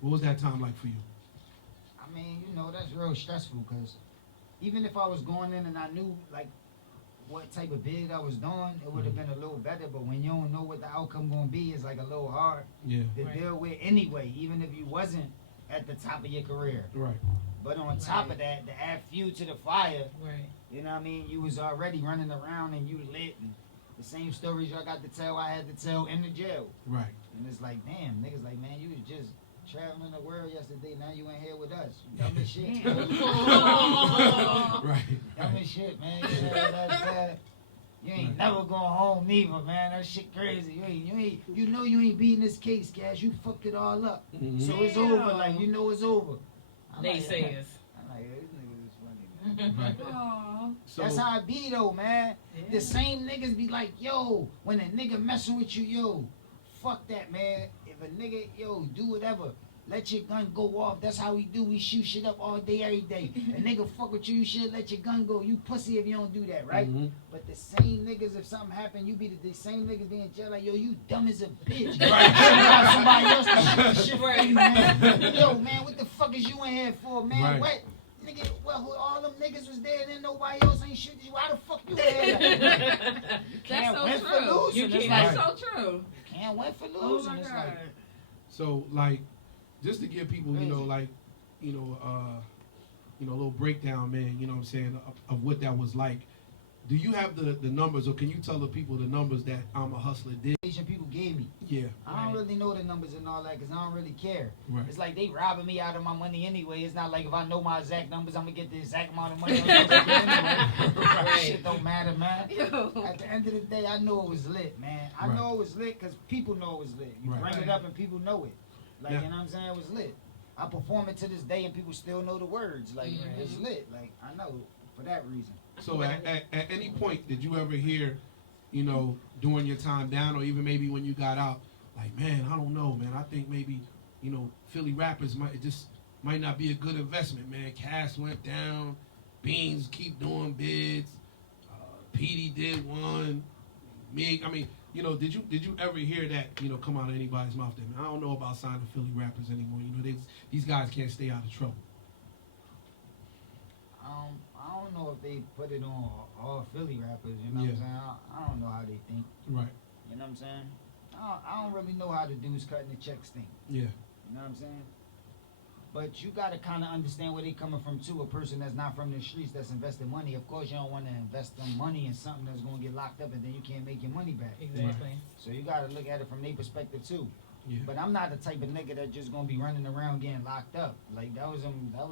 What was that time like for you? I mean, you know, that's real stressful because even if I was going in and I knew like what type of bid I was doing, it would have been a little better. But when you don't know what the outcome gonna be, it's like a little hard Yeah. to Right. deal with anyway, even if you wasn't at the top of your career. Right. But on top of that, to add fuel to the fire, Right. you know what I mean? You was already running around and you lit. And the same stories y'all got to tell, I had to tell in the jail. Right. And it's like, damn, niggas like, man, you was just traveling the world yesterday. Now you in here with us. You dumb as shit. Right. Dumb as shit, man. You know, that's, you ain't never going home neither, man. That shit crazy. You know you ain't beating this case, Cash. You fucked it all up. Mhm. So it's over. Like, you know it's over. I'm like, Naysayers. I'm like, yeah, this nigga is funny, man. Right. Aw. So That's how it be though, man. Yeah. The same niggas be like, yo, when a nigga messing with you, yo, fuck that, man. If a nigga, yo, do whatever. Let your gun go off. That's how we do. We shoot shit up all day, every day. A nigga fuck with you, you should let your gun go. You pussy if you don't do that, right? Mm-hmm. But the same niggas, if something happen, you be the same niggas be in jail like, yo, you dumb as a bitch. Right. Somebody else to shoot shit for Right. you, man. Yo, man, what the fuck is you in here for, man? Right. What? Nigga, well, all them niggas was there, then nobody else ain't shooting you. Why the fuck you in here? You can't so win true. for losing. You It's can't. like, That's so true. can't win for Oh losing. my It's God. like, So like, just to give people, you know, Crazy. like, a little breakdown, man. You know what I'm saying of what that was like. Do you have the numbers, or can you tell the people the numbers that I'm a Hustler did? Asian people gave me. Yeah. I don't really know the numbers and all that because I don't really care. Right. It's like they robbing me out of my money anyway. It's not like if I know my exact numbers, I'm gonna get the exact amount of money I'm supposed to get anyway. Right. Shit don't matter, man. Yo. At the end of the day, I know it was lit, man. I Right. know it was lit because people know it was lit. You Right. bring it up and people know it. Like, Yeah. you know what I'm saying? It was lit. I perform it to this day and people still know the words. Like, it's lit. Like, I know for that reason. So at any point, did you ever hear, during your time down, or even maybe when you got out, like, man, I don't know, man. I think maybe, Philly rappers might not be a good investment, man. Cass went down, Beans keep doing bids, Petey did one, me. I mean, did you ever hear that, come out of anybody's mouth? That, man, I don't know about signing Philly rappers anymore. These guys can't stay out of trouble. I don't know if they put it on all Philly rappers, you know what I'm saying? I don't know how they think, Right. you know what I'm saying? I don't really know how the dudes cutting the checks think, Yeah. you know what I'm saying? But you gotta kind of understand where they coming from too. A person that's not from the streets that's investing money, of course you don't want to invest them money in something that's gonna get locked up and then you can't make your money back. Exactly. So you gotta look at it from their perspective too. Yeah. But I'm not the type of nigga that just gonna be running around getting locked up. Like that was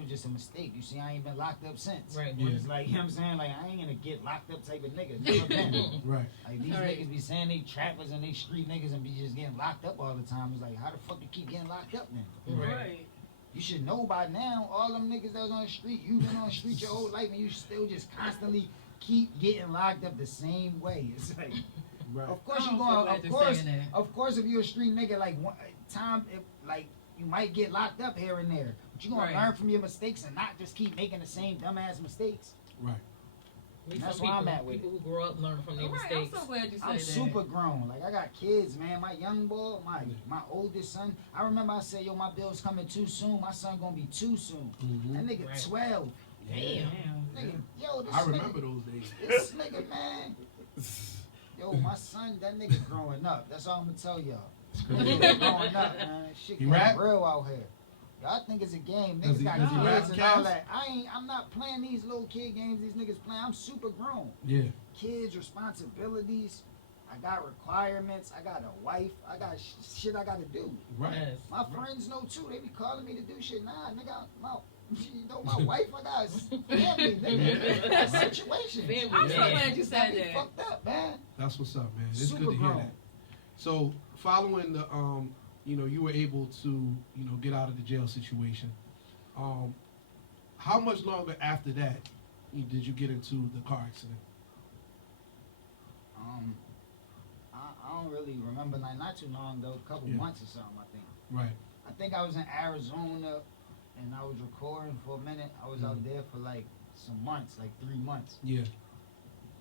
just a mistake. You see, I ain't been locked up since. Right. Yeah. It's like, you know what I'm saying? Like I ain't gonna get locked up type of nigga. Never been. Right. Like these Right. niggas be saying they trappers and they street niggas and be just getting locked up all the time. It's like, how the fuck you keep getting locked up then? Right. You should know by now, all them niggas that was on the street, you been on the street your whole life and you still just constantly keep getting locked up the same way. It's like, Right. of course I'm you so going, glad of you're course, saying that. of course if you're a street nigga, like one time, like you might get locked up here and there, but you gonna Right. learn from your mistakes and not just keep making the same dumbass mistakes. Right. We That's some where I'm people, at with people who grow up learn from their Right, I'm mistakes. so glad you said I'm that. super grown. Like I got kids, man. My young boy, my oldest son. I remember I said, yo, my bill's coming too soon. My son gonna be too soon. Mhm. That nigga Right. 12. Damn. Nigga, yo, this I nigga, remember those days. this nigga, man. Yo, my son, that nigga growing up. That's all I'm gonna tell y'all. That nigga growing up, man. Shit He getting rap? real out here. Y'all think it's a game. Does Niggas he- got does he kids rap, and Cass? all that. I'm not playing these little kid games these niggas playing. I'm super grown. Yeah. Kids, responsibilities. I got requirements. I got a wife. I got shit I gotta do. Right. Yes. My friends know too. They be calling me to do shit. Nah, nigga, my wife. I got family, nigga. I got situation. Family. I'm so Yeah. glad you Got said me that. fucked up, man. That's what's up, man. It's Super good to hear grown. that. So, following the, you were able to, get out of the jail situation. How much longer after that did you get into the car accident? I don't really remember. Like not too long though. A couple Yeah. months or something. I think. Right. I think I was in Arizona, and I was recording for a minute. I was out there for like some months, like 3 months. Yeah.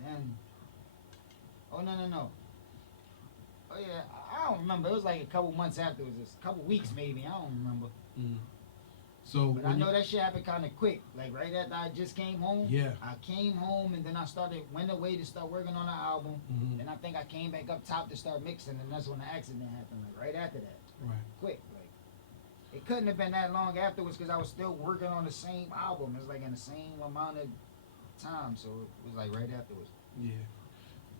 Then, oh no. Oh yeah, I don't remember. It was like a couple months afterwards, a couple weeks maybe. I don't remember. Mm. So, But I when know you, that shit happened kind of quick. Like right after I just came home. Yeah. I came home and then I went away to start working on the album. Mhm. Then I think I came back up top to start mixing, and that's when the accident happened. Like right after that, Right. quick. Like it couldn't have been that long afterwards because I was still working on the same album. It's like in the same amount of time, so it was like right afterwards. Yeah.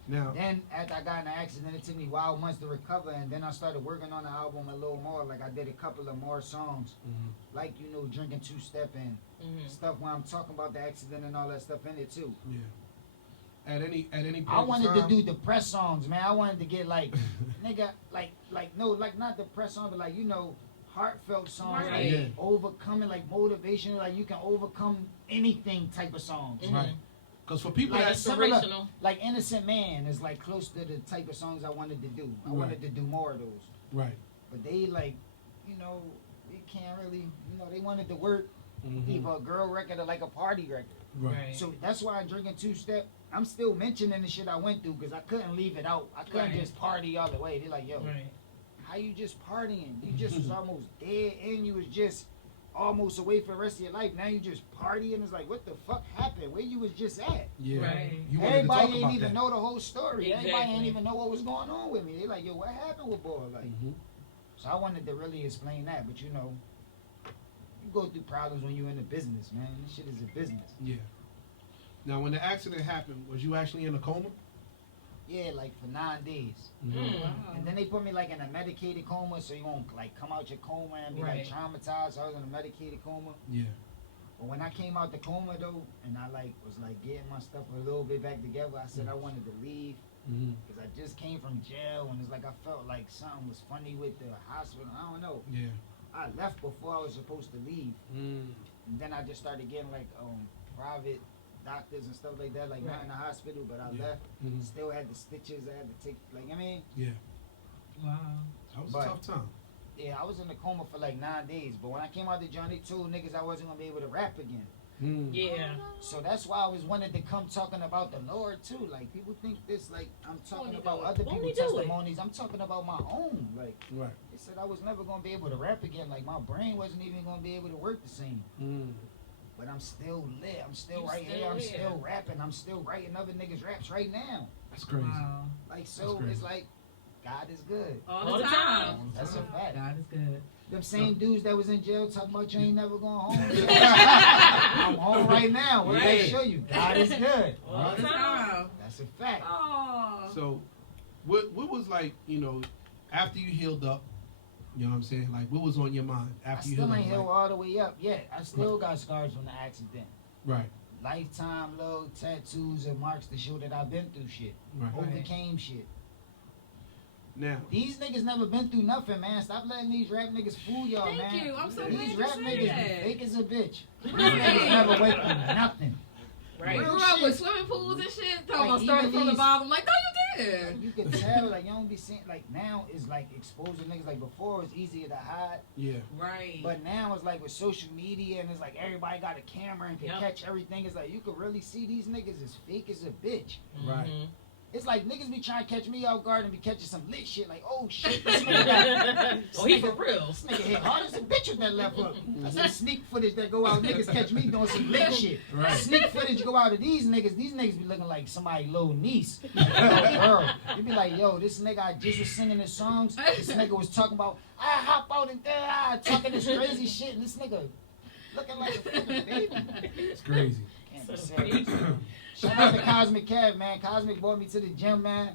Now, Then after I got in the accident, it took me wild months to recover, and then I started working on the album a little more. Like I did a couple of more songs, mhm. like drinking two step and stuff where I'm talking about the accident and all that stuff in it too. Yeah. At any point I wanted in to time, do depressed songs, man. I wanted to get like, nigga, like not depressed songs, but like heartfelt songs, Right. like Yeah. overcoming, like motivation, like you can overcome anything type of songs. Mhm. Right. Because for people Like that it's similar, Inspirational. like Innocent Man is like close to the type of songs I wanted to do. I Right. wanted to do more of those. right. but they like, you know, they can't really, you know, they wanted to work either a girl record or like a party record. Right. So that's why I'm drinking Two Step. I'm still mentioning the shit I went through because I couldn't leave it out. I couldn't just party all the way. They're like, yo, how you just partying? You just was almost dead and you was just almost away for the rest of your life. Now you just partying. It's like, what the fuck happened? Where you was just at? Yeah. Right. You wanted Everybody to talk ain't about even that. know the whole story. Everybody ain't Exactly. even know what was going on with me. They like, yo, what happened with boy? Like, so I wanted to really explain that. But you know, you go through problems when you're in the business, man. This shit is a business. Yeah. Now, when the accident happened, was you actually in a coma? Yeah, like for 9 days. And then they put me like in a medicated coma, so you won't like come out your coma and be like Right. traumatized. So I was in a medicated coma. Yeah. But when I came out the coma though, and I like was like getting my stuff a little bit back together, I said I wanted to leave because I just came from jail, and it's like I felt like something was funny with the hospital. I don't know. Yeah. I left before I was supposed to leave, and then I just started getting like private doctors and stuff like that, like not in the hospital, but I left. Still had the stitches I had to take, like, I mean, Yeah. Wow. That was But- a tough time. yeah, I was in the coma for like 9 days, but when I came out to Johnny told niggas I wasn't gonna be able to rap again. Yeah. So that's why I was wanted to come talking about the Lord too. Like people think this, like I'm talking Won't he about do it? other Won't people's he do it? testimonies. I'm talking about my own. Like Right. they said I was never gonna be able to rap again. Like my brain wasn't even gonna be able to work the same. But I'm still lit. I'm still You right still here. I'm here. still rapping. I'm still writing other niggas' raps right now. That's crazy. Wow. Like so, crazy. it's like God is good. All the time. That's a fact. God is good. Them same dudes that was in jail talking about you ain't never going home. I'm home right now. What did I Right. show you? God is good. All the time. That's a fact. Oh. So, what was like, you know, after you healed up, you know what I'm saying? Like, what was on your mind I after you still healed ain't up? healed Like, all the way up yet. I still got scars from the accident. right, Lifetime little tattoos and marks to show that I've been through shit. right. Overcame shit. Now, These niggas never been through nothing, man. Stop letting these rap niggas fool y'all, Thank man. you. I'm so These glad you rap said niggas that. fake as a bitch. These Right. niggas never went through nothing. Right. Real Grew up shit. with swimming pools and shit. Talking Like, about starting even from the these- bottom. Like, no, you did. Like, you can tell, like, you don't be seeing, like, now it's like exposing niggas. Like, before it was easier to hide, yeah, Right. but now it's like with social media and it's like everybody got a camera and can Yep. catch everything. It's like you can really see these niggas as fake as a bitch. right. Mhm. It's like niggas be trying to catch me off guard and be catching some lit shit. Like, oh shit, this nigga got, Oh, he for real. this nigga hit hard as a bitch with that left hook. That's some sneak footage that go out. Niggas catch me doing some lit shit. Right. Sneak footage go out of these niggas. These niggas be looking like somebody little niece. Like, yo, girl. You be like, yo, this nigga I just was singing his songs. This nigga was talking about, I hop out and talking this crazy shit. And this nigga looking like a fucking baby. It's crazy. Can't be serious. Shout out to Cosmic Kev, man. Cosmic brought me to the gym, man.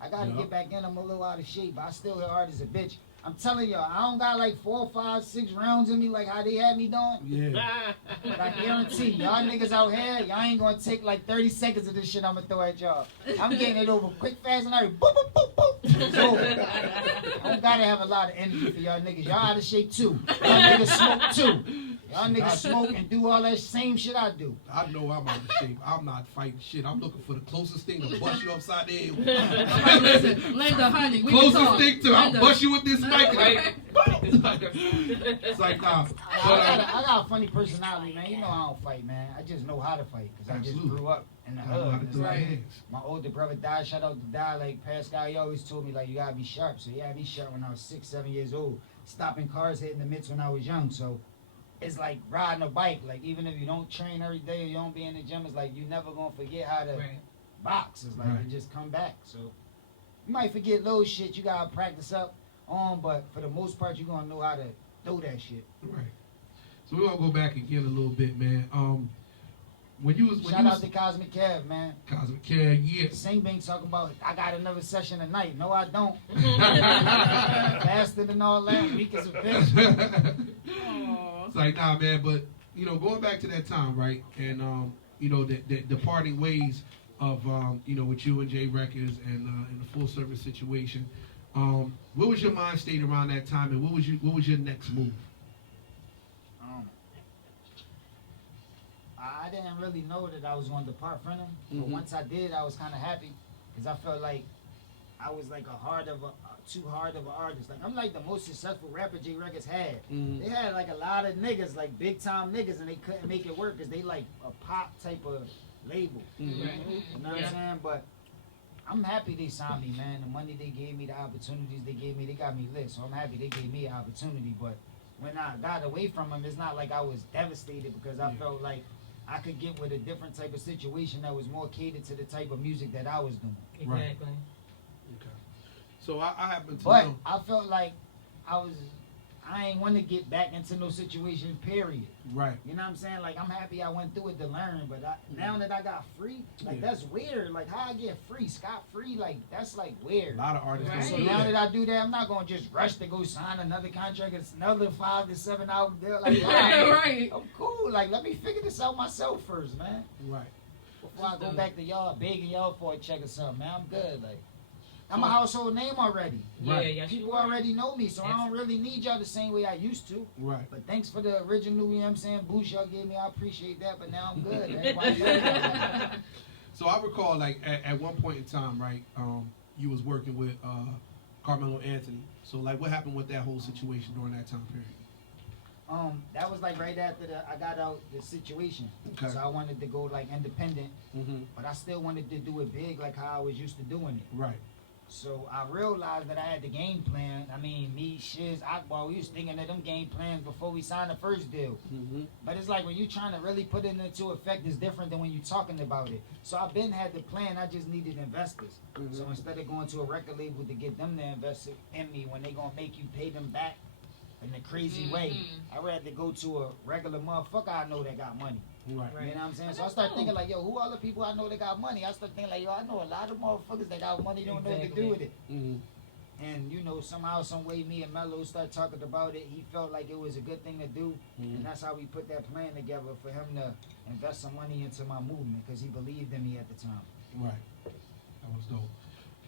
I gotta Yup. get back in. I'm a little out of shape, but I still hit hard as a bitch. I'm telling y'all, I don't got like 4, 5, 6 rounds in me like how they had me doing. Yeah. But I guarantee y'all niggas out here, y'all ain't gonna take like 30 seconds of this shit I'm gonna throw at y'all. I'm getting it over quick, fast, and hurry. Boop, boop, boop, boop. It's over. I don't gotta have a lot of energy for y'all niggas. Y'all out of shape too. Y'all niggas smoke too. Y'all niggas smoke and do all that same shit I do. I know I'm out of shape. I'm not fighting shit. I'm looking for the closest thing to bust you upside the head with. All right, listen, Linda, honey, we can Closest talk. thing to I'll Linda. bust you with this mic. Right. It's like, nah. I got a funny personality, man. You know I don't fight, man. I just know how to fight because I just Absolutely. grew up in the I know how hood. to It's do like, my hands. my older brother died. Shout out to Die. Like Pascal, he always told me like you gotta be sharp. So he had me sharp when I was 6, 7 years old. Stopping cars, hitting the mitts when I was young. So it's like riding a bike. Like even if you don't train every day or you don't be in the gym, it's like you never gonna forget how to Right. box. It's like Right. you just come back. So you might forget little shit you gotta practice up on, but for the most part you gonna know how to throw that shit. Right. So we're gonna go back again a little bit, man. When you was Shout out to Cosmic Kev, man. Cosmic Care, yeah. Sing Bing talking about I got another session tonight. No, I don't. Faster than all that. Weak as a bitch. It's like, nah, man, but, you know, going back to that time, right, and, you know, the parting ways of, you know, with you and Jay Records and the full service situation, what was your mind state around that time, and what was your next move? I didn't really know that I was going to depart from him, but Mhm. once I did, I was kind of happy because I felt like I was like too hard of an artist. Like I'm like the most successful rapper J Records had. They had like a lot of niggas, like big time niggas, and they couldn't make it work because they like a pop type of label. You know what I'm saying? But I'm happy they signed me, man. The money they gave me, the opportunities they gave me, they got me lit. So I'm happy they gave me an opportunity. But when I got away from them, it's not like I was devastated because I felt like I could get with a different type of situation that was more catered to the type of music that I was doing. Exactly. Okay. So I happen to But know. I felt like I ain't want to get back into no situation, period. Right. You know what I'm saying? Like, I'm happy I went through it to learn, but now that I got free, like, that's weird. Like, how I get free, scot-free, like, that's, like, weird. A lot of artists Right. So don't do now that. that I do that, I'm not going to just rush to go sign another contract. It's another 5 to 7 hour deal. Like, Right. I'm cool. Like, let me figure this out myself first, man. Right. Before I go back to y'all, begging y'all for a check or something, man. I'm good. Like, I'm a household name already. Yeah, Right. yeah. People already know me, so I don't really need y'all the same way I used to. Right. But thanks for the original, you know what I'm saying, boost y'all gave me. I appreciate that, but now I'm good. Everybody know that. So I recall, like, at one point in time, right, you was working with Carmelo Anthony. So, like, what happened with that whole situation during that time period? That was like right after I got out the situation. Okay. So I wanted to go like independent, Mm-hmm. but I still wanted to do it big like how I was used to doing it. Right. So I realized that I had the game plan. I mean, me, Shiz, Akbar, we was thinking of them game plans before we signed the first deal. Mm-hmm. But it's like when you trying to really put it into effect, it's different than when you talking about it. So I've been had the plan. I just needed investors. Mhm. So instead of going to a record label to get them to invest in me when they gonna make you pay them back in a crazy way, I'd rather go to a regular motherfucker I know that got money. Right. You know what I'm saying? So I start thinking like, yo, who are the people I know that got money? I start thinking like, yo, I know a lot of motherfuckers that got money don't know what to do with it. Mm-hmm. And you know, somehow, some way, me and Mello start talking about it. He felt like it was a good thing to do, and that's how we put that plan together for him to invest some money into my movement because he believed in me at the time. Right. That was dope.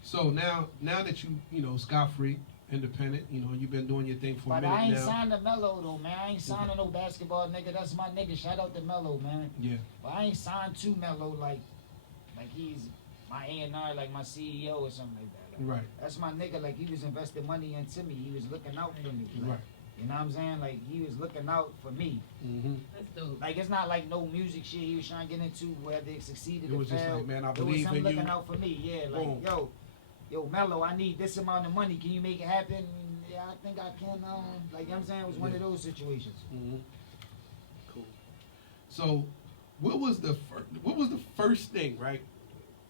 So now that you know, scot-free, independent, you know, you've been doing your thing for a But minute I ain't now. signed to Mello though, man. I ain't signed to no basketball nigga. That's my nigga. Shout out to Mello, man. Yeah. But I ain't signed to Mello like he's my A&R, like my CEO or something like that. Like, Right. that's my nigga. Like he was investing money into me. He was looking out for me. Like, Right. You know what I'm saying? Like he was looking out for me. Mm-hmm. That's dope. Like it's not like no music shit he was trying to get into whether it succeeded It or was just failed. like, man, I It was believe him in looking you. out for me. Yeah, like Boom. yo, Mello, I need this amount of money. Can you make it happen? Yeah, I think I can. Like you know what I'm saying, it was one of those situations. Mm-hmm. Cool. So, what was the first thing, right,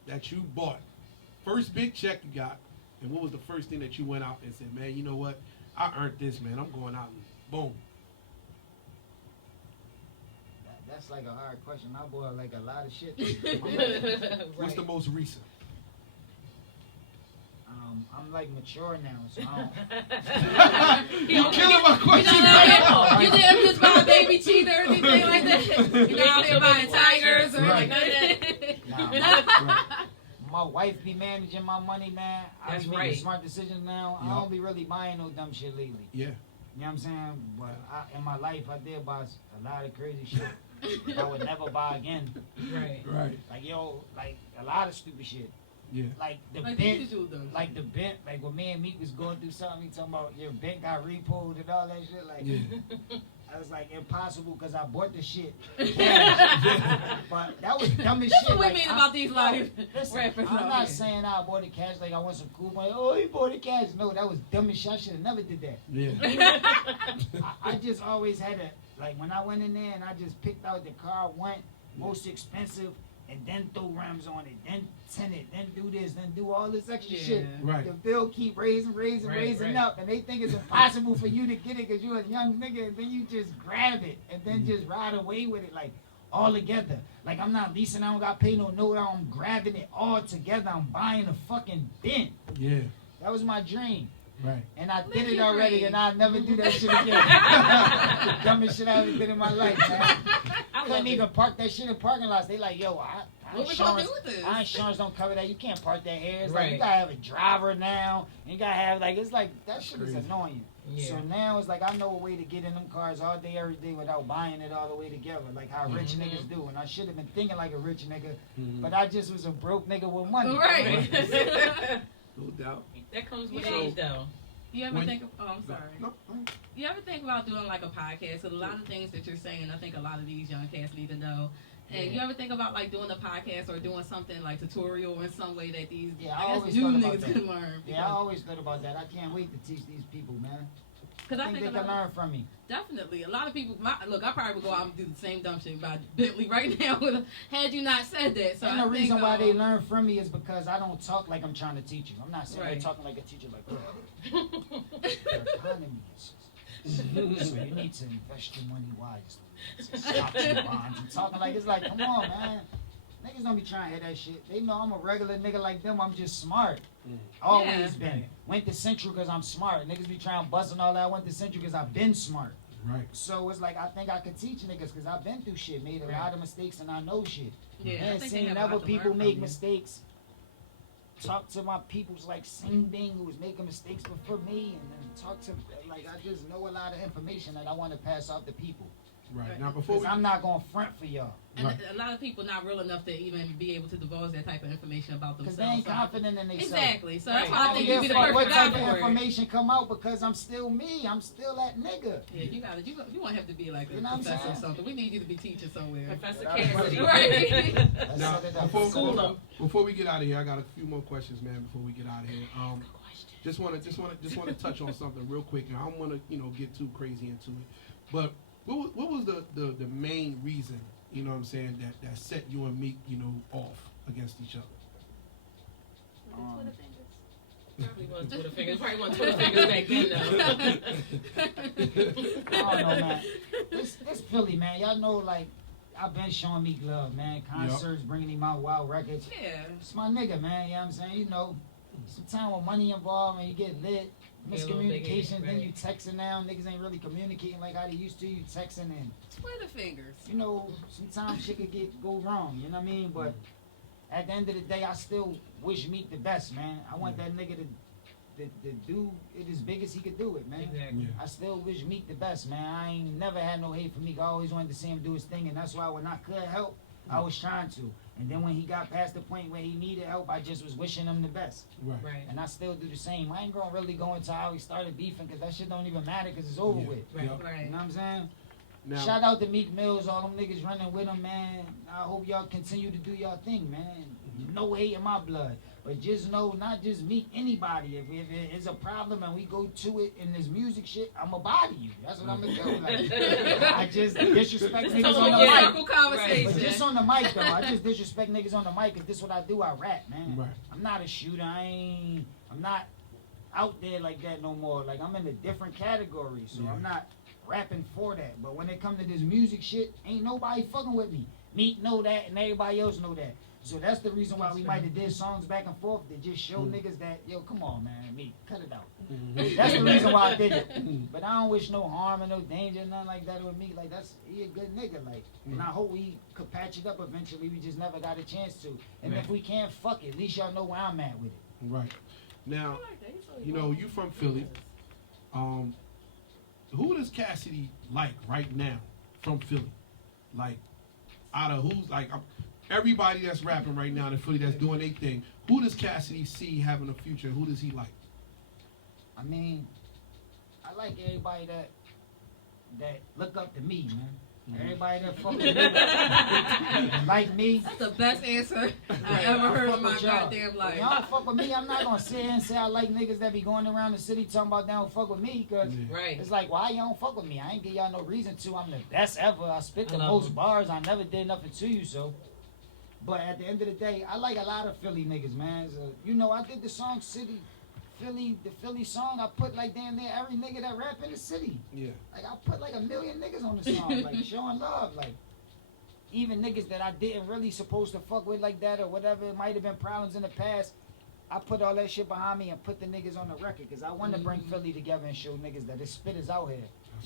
that you bought? First big check you got, and what was the first thing that you went out and said, man, you know what? I earned this, man. I'm going out and boom. That's like a hard question. I bought like a lot of shit. What's the most recent? I'm like mature now, so I don't. You killing my question. You didn't just buy a baby cheetah or anything like that? You know, out here buying tigers or Right. anything like Nah, that? my wife be managing my money, man. I That's be making right. smart decisions now. Yup. I don't be really buying no dumb shit lately. Yeah. You know what I'm saying? But in my life, I did buy a lot of crazy shit that I would never buy again. Right. Right. Like, yo, like a lot of stupid shit. Yeah. Like the Like bent, you do though. like the bent, like when me and Meek was going through something, he talking about your bent got repoed and all that shit. Like, Yeah. I was like, impossible because I bought the shit. But that was dumb as That's shit. what we like, mean I'm- about these live Listen, rappers I'm out not here. saying I bought the cash like I want some cool money. Oh, he bought the cash. No, that was dumb as shit. I should have never did that. Yeah. I just always had a, like when I went in there and I just picked out the car I want, most expensive, and then throw rims on it, then tint it, then do this, then do all this extra shit. Yeah. Right. The bill keep raising Right. up, and they think it's impossible for you to get it because you're a young nigga, and then you just grab it and then just ride away with it like all together. Like I'm not leasing, I don't got to pay no note, I'm grabbing it all together. I'm buying a fucking Bent. Yeah. That was my dream. Right. And I did Live it your already, dream. and I'll never do that shit again. The dumbest shit I ever did in my life, man. I love Couldn't it. even park that shit in parking lots. They like, yo, our What we gonna insurance, do with this? our insurance don't cover that. You can't park that here. It's like you Right. gotta have a driver now. And you gotta have like it's like that shit is Crazy. annoying. Yeah. So now it's like I know a way to get in them cars all day, every day without buying it all the way together, like how rich niggas do. And I should have been thinking like a rich nigga, Mhm. but I just was a broke nigga with money. Right. No doubt. That comes with So- age, though. You ever When- think of, oh, I'm sorry. No, You ever think about doing like a podcast? Because a lot of things that you're saying, I think a lot of these young cats need to know. And you ever think about like doing a podcast or doing something like tutorial in some way that these Yeah, I I guess always new thought about niggas that. can learn? Yeah, I always thought about that. I can't wait to teach these people, man. Because I think they can learn from me. definitely a lot of people. Look, I probably would go out and do the same dumb shit about Bentley right now. Had you not said that, so And I the reason think, why they learn from me is because I don't talk like I'm trying to teach you. I'm not sitting there Right. talking like a teacher, like, the economy is. So you need to invest your money wisely. Stop your bonds and talking like it's like, come on, man. Niggas don't be trying to hear that shit. They know I'm a regular nigga like them. I'm just smart. Always Yeah. been. Went to Central because I'm smart. Niggas be trying to bust and all that. I went to Central because I've been smart. right. So it's like I think I could teach niggas because I've been through shit, made a lot of mistakes, and I know shit. Yeah, I And think they seeing have a other lot to people learn make from you. mistakes. Talk to my peoples like same thing who was making mistakes before me, and then talk to like I just know a lot of information that I want to pass off to people. Right. Now before Cause we I'm not gonna front for y'all. And Right. a lot of people not real enough to even be able to divulge that type of information about Cause themselves. they ain't So- confident in themselves. Exactly. So Right. that's why I I don't think give you a be the fuck what perfect type guy of for it. information come out because I'm still me. I'm still that nigga. Yeah, you gotta. You won't have to be like a You know what I'm professor or saying? something. We need you to be teaching somewhere. Professor Right. Cassidy. Right. Let's now set it up. School up. before we get out of here, I got a few more questions, man. Before we get out of here, just want to touch on something real quick, and I don't want to get too crazy into it. But what was the main reason, you know what I'm saying, that set you and Meek, off against each other? Probably wasn't Twitter fingers. Probably wasn't Twitter fingers back then, though. I don't know, man. It's Philly, man. Y'all know, like, I've been showing Meek love, man. Concerts, bringing him out, wild records. Yeah. It's my nigga, man. You know what I'm saying? Sometimes with money involved and you get lit, Get a little big miscommunication, headed, then right. you texting now. Niggas ain't really communicating like how they used to. You texting and, Twitter fingers. sometimes shit could go wrong. You know what I mean? But at the end of the day, I still wish Meek the best, man. I want that nigga to do it as big as he could do it, man. Exactly. I still wish Meek the best, man. I ain't never had no hate for Meek. I always wanted to see him do his thing, and that's why when I could help, I was trying to. And then when he got past the point where he needed help, I just was wishing him the best. Right. Right. And I still do the same. I ain't gonna really go into how he started beefing, because that shit don't even matter, because it's over Yeah. with. Right. Yep. Right. You know what I'm saying? Now, Shout out to Meek Mills, all them niggas running with him, man. I hope y'all continue to do y'all thing, man. No hate in my blood. But just know, not just Meek, anybody. If it is a problem and we go to it in this music shit, I'ma body you. That's what I'm gonna do. Like, I just disrespect niggas Tell on them the again. mic. Circle conversation. But just on the mic though, I just disrespect niggas on the mic, cause this what I do, I rap, man. Right. I'm not a shooter, I'm not out there like that no more. Like I'm in a different category, so Yeah. I'm not rapping for that. But when it come to this music shit, ain't nobody fucking with me. Meek know that and everybody else know that. So that's the reason why we might have did songs back and forth to just show niggas that, yo, come on, man, Meek, cut it out. That's the reason why I did it. But I don't wish no harm and no danger, nothing like that with me. Like he a good nigga, like. And I hope we could patch it up eventually. We just never got a chance to. And if we can't, fuck it. At least y'all know where I'm at with it. Right. Now, you from Philly. Who does Cassidy like right now from Philly? Like, out of who's like everybody that's rapping right now in Philly that's doing their thing. Who does Cassidy see having a future? Who does he like? I mean, I like everybody that look up to me, man. Everybody that fuck with me, like me. That's the best answer I I ever heard fuck in my with y'all. goddamn If life. y'all fuck with me, I'm not gonna sit here and say I like niggas that be going around the city talking about they don't fuck with me, cause Right. it's like, why y'all don't fuck with me? I ain't give y'all no reason to. I'm the best ever. I spit the I love most them. bars. I never did nothing to you, so. But at the end of the day, I like a lot of Philly niggas, man. So, I did the song City, Philly, the Philly song. I put like damn near every nigga that rap in the city. Yeah. Like I put like 1 million niggas on the song, like showing love, like even niggas that I didn't really supposed to fuck with like that or whatever. It might have been problems in the past. I put all that shit behind me and put the niggas on the record because I want to bring Philly together and show niggas that this spitters out here.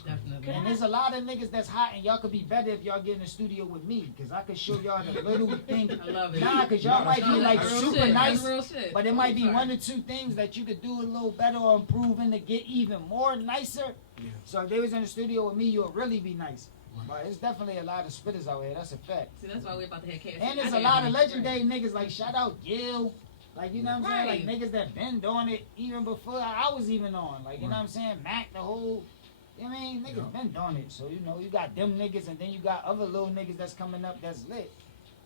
Definitely. And there's a lot of niggas that's hot and y'all could be better if y'all get in the studio with me because I could show y'all the little thing. I love it. Nah, because y'all might be like That's real super shit. nice. That's real shit. But it might be Sorry. 1 or 2 things that you could do a little better or improve in to get even more nicer. Yeah. So if they was in the studio with me, you'll really be nice. But it's definitely a lot of spitters out here. That's a fact. See, that's why we're about to have Cassidy. And there's I a lot of can't legendary niggas like shout out Gil. Like, you know what I'm saying? Like, niggas that been doing it even before I was even on. Like, you know what I'm saying? Mac, the whole, you know what I mean? Niggas been doing it. So, you know, you got them niggas, and then you got other little niggas that's coming up that's lit.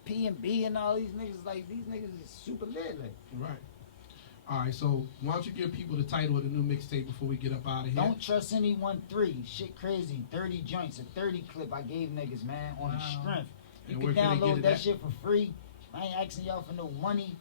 P and B and all these niggas, like, these niggas is super lit. Like. Right. All right, so why don't you give people the title of the new mixtape before we get up out of here? Don't Trust Anyone 3. Shit crazy. 30 joints. A 30 clip I gave niggas, man, on the strength. You And can where download they get it that at? shit for free. I ain't asking y'all for no money.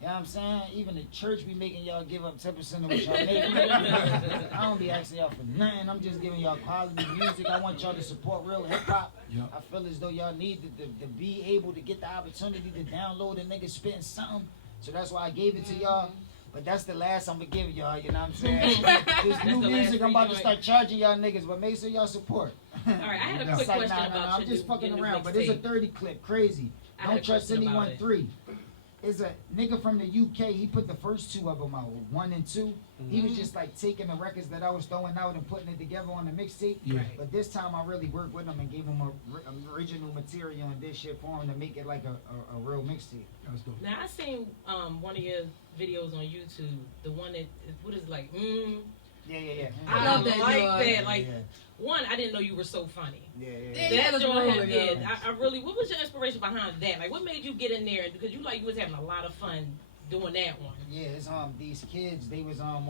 You know what I'm saying? Even the church be making y'all give up 10% of what y'all make. I don't be asking y'all for nothing. I'm just giving y'all quality music. I want y'all to support real hip hop. Yep. I feel as though y'all need to be able to get the opportunity to download a nigga spitting something. So that's why I gave it to y'all. But that's the last I'm gonna give y'all, you know what I'm saying? This new music, I'm about to start charging y'all niggas, but make sure y'all support. All right, I had a quick It's like, question nah, about I'm just fucking your new around, but it's a mixtape. 30 clip, crazy. I had a Don't Trust question about Anyone it. 3. It's a nigga from the UK. He put the first 2 of them out, 1 and 2. He was just like taking the records that I was throwing out and putting it together on the mixtape. Yeah. Right. But this time I really worked with him and gave him original material and this shit for him to make it like a real mixtape. That's dope. Now I seen one of your videos on YouTube, the one that what is it, like Yeah. I love that like joint. that. Like one, I didn't know you were so funny. Yeah. Yeah, That that's joint, really good. I really. What was your inspiration behind that? Like, what made you get in there? Because you was having a lot of fun doing that one. Yeah, it's these kids, they was on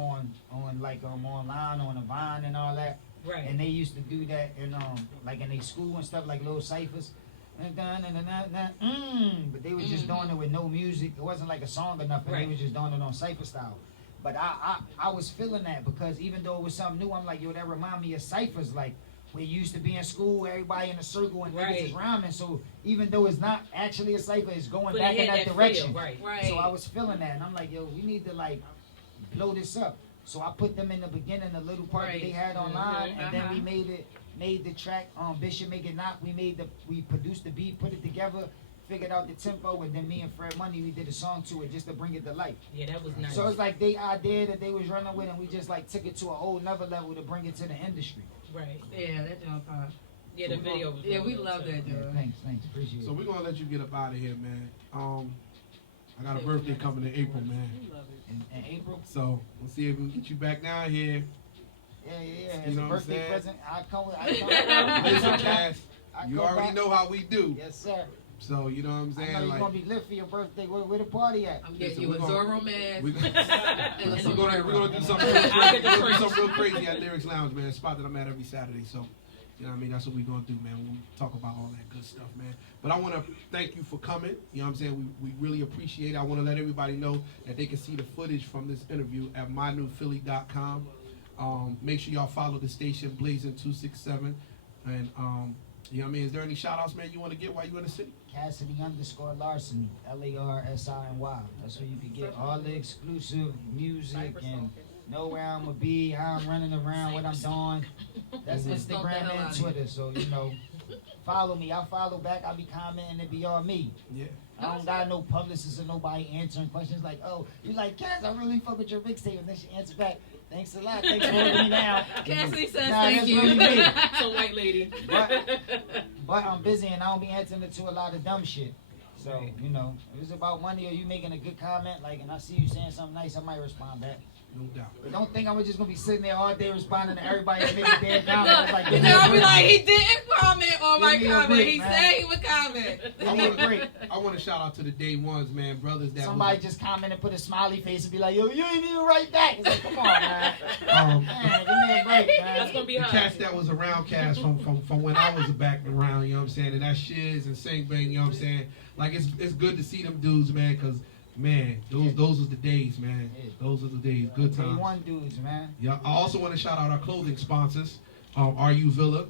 like online on the Vine and all that. Right. And they used to do that in like in their school and stuff, like little ciphers. But they were just doing it with no music. It wasn't like a song or nothing. Right. They was just doing it on cipher style. But I was feeling that because even though it was something new, I'm like, yo, that remind me of ciphers, like where you used to be in school, everybody in a circle and niggas is rhyming. So even though it's not actually a cipher, it's going But back it in had that that direction. feel, right. Right. So I was feeling that, and I'm like, yo, we need to like blow this up. So I put them in the beginning, the little part that they had online, and then we made the track Bishop Make It Knock. We produced the beat, put it together, figured out the tempo, and then me and Fred Money, we did a song to it just to bring it to life. Yeah, that was nice. So it's like they idea that they was running with, and we just like took it to a whole nother level to bring it to the industry. Right. Yeah, that joint fire. Yeah, the video was. Yeah, really we good, love too. that Yeah, joint. thanks, appreciate it. So we're gonna let you get up out of here, man. I got a birthday coming in April, man. in April. So we'll see if we can get you back down here. Yeah. You As know a what I'm birthday saying? present, I come. Listen, Cass, I you come already back. know how we do. Yes, sir. So you know what I'm I know saying? you're Like, gonna be lit for your birthday. Where the party at? I'm getting Listen, you a we gonna- Zorro mask. we- and a we're gonna sombrero. do something real crazy. We're gonna do something real crazy at Lyrics Lounge, man. A spot that I'm at every Saturday. So, you know what I mean? That's what we're gonna do, man. We'll talk about all that good stuff, man. But I wanna thank you for coming. You know what I'm saying? We really appreciate it. I wanna let everybody know that they can see the footage from this interview at mynewphilly.com. Make sure y'all follow the station Blazing267. And you know what I mean? Is there any shout outs, man, you wanna get while you in the city? Cassidy _ Larceny, LARSINY. That's where you can get all the exclusive music and know where I'm gonna be, how I'm running around, what I'm doing. That's Stomp the hell Instagram out and of you. Twitter. So you know, follow me. I follow back. I be commenting. It be all me. Yeah. I don't got no publicists or nobody answering questions like, oh, you like Cass? I really fuck with your mixtape, and then she answer back, thanks a lot, thanks for holding me down. Cassidy says Nah, thank that's you. really me. Some white lady. But I'm busy and I don't be answering to a lot of dumb shit. So, you know, if it's about money or you making a good comment, like, and I see you saying something nice, I might respond back. No doubt. But don't think I'm just gonna be sitting there all day responding to everybody that make a damn comment. It's like, You give me know, a I'll be break. like, he didn't comment on my Give me a comment. break, He man. said he would comment. Give me a break. I want to shout out to the day ones, man, brothers that Somebody just comment and put a smiley face and be like, yo, you ain't even write back. It's like, come on, man. um, Man, give me a break, man. That's gonna be the hard. cats that was around Cass from when I was back around, you know what I'm saying, and that Shiz and Sing Bang, you know what I'm saying. Like it's good to see them dudes, man, cause man, those was the days, man. Those was the days, good Day times. one dudes, man. Yeah, I also want to shout out our clothing sponsors, RU Villa,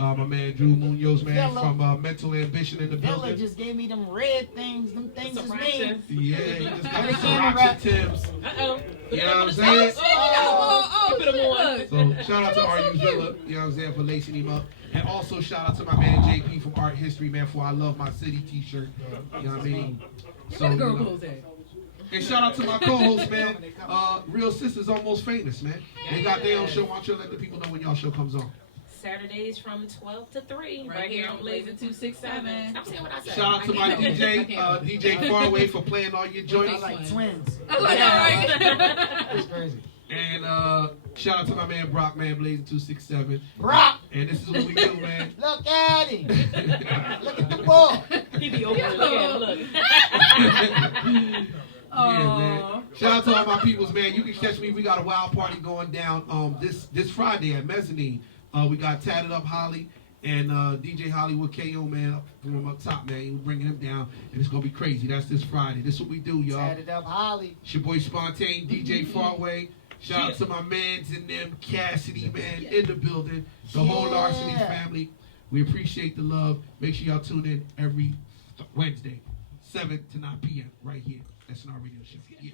my man Drew Munoz, man, Villa. from Mental Ambition in the Villa building. just gave me them red things. Them things is me. Yeah, he just got Where the some camera rocks and at? Timbs. Uh-oh. You know what I'm saying? Oh, Put 'em on. shit. So shout out to RU Villa, you know what I'm saying, for lacing him up. And also shout out to my man JP from Art History, man, for I Love My City t-shirt. You know what I mean? Yeah, where the girl you know. clothes at? And shout out to my co-host, man. Real Sisters Almost Famous, man. They got their own show. Why don't you let the people know when y'all show comes on? Saturdays from 12 to 3. Right here on Blazing 267. Stop saying what I said. Shout out to my DJ, DJ Faraway for playing all your I joints. like twins. I like that, That's crazy. And shout out to my man Brock, man, Blazing 267. Brock, And this is what we do, man. look at him. Look at the ball. He be over look at him, look. Yeah, man. Shout out to all my peoples, man. You can catch me. We got a wild party going down this Friday at Mezzanine. We got Tatted Up Holly and DJ Hollywood KO, man, from up top, man. We're bringing him down, and it's gonna be crazy. That's this Friday. This is what we do, y'all. Tatted Up Holly. It's your boy Spontane, DJ Faraway. Shout out to my mans and them, Cassidy, man, in the building. The whole Larceny family. We appreciate the love. Make sure y'all tune in every Wednesday, 7 to 9 p.m. right here. That's in our radio show. Yeah.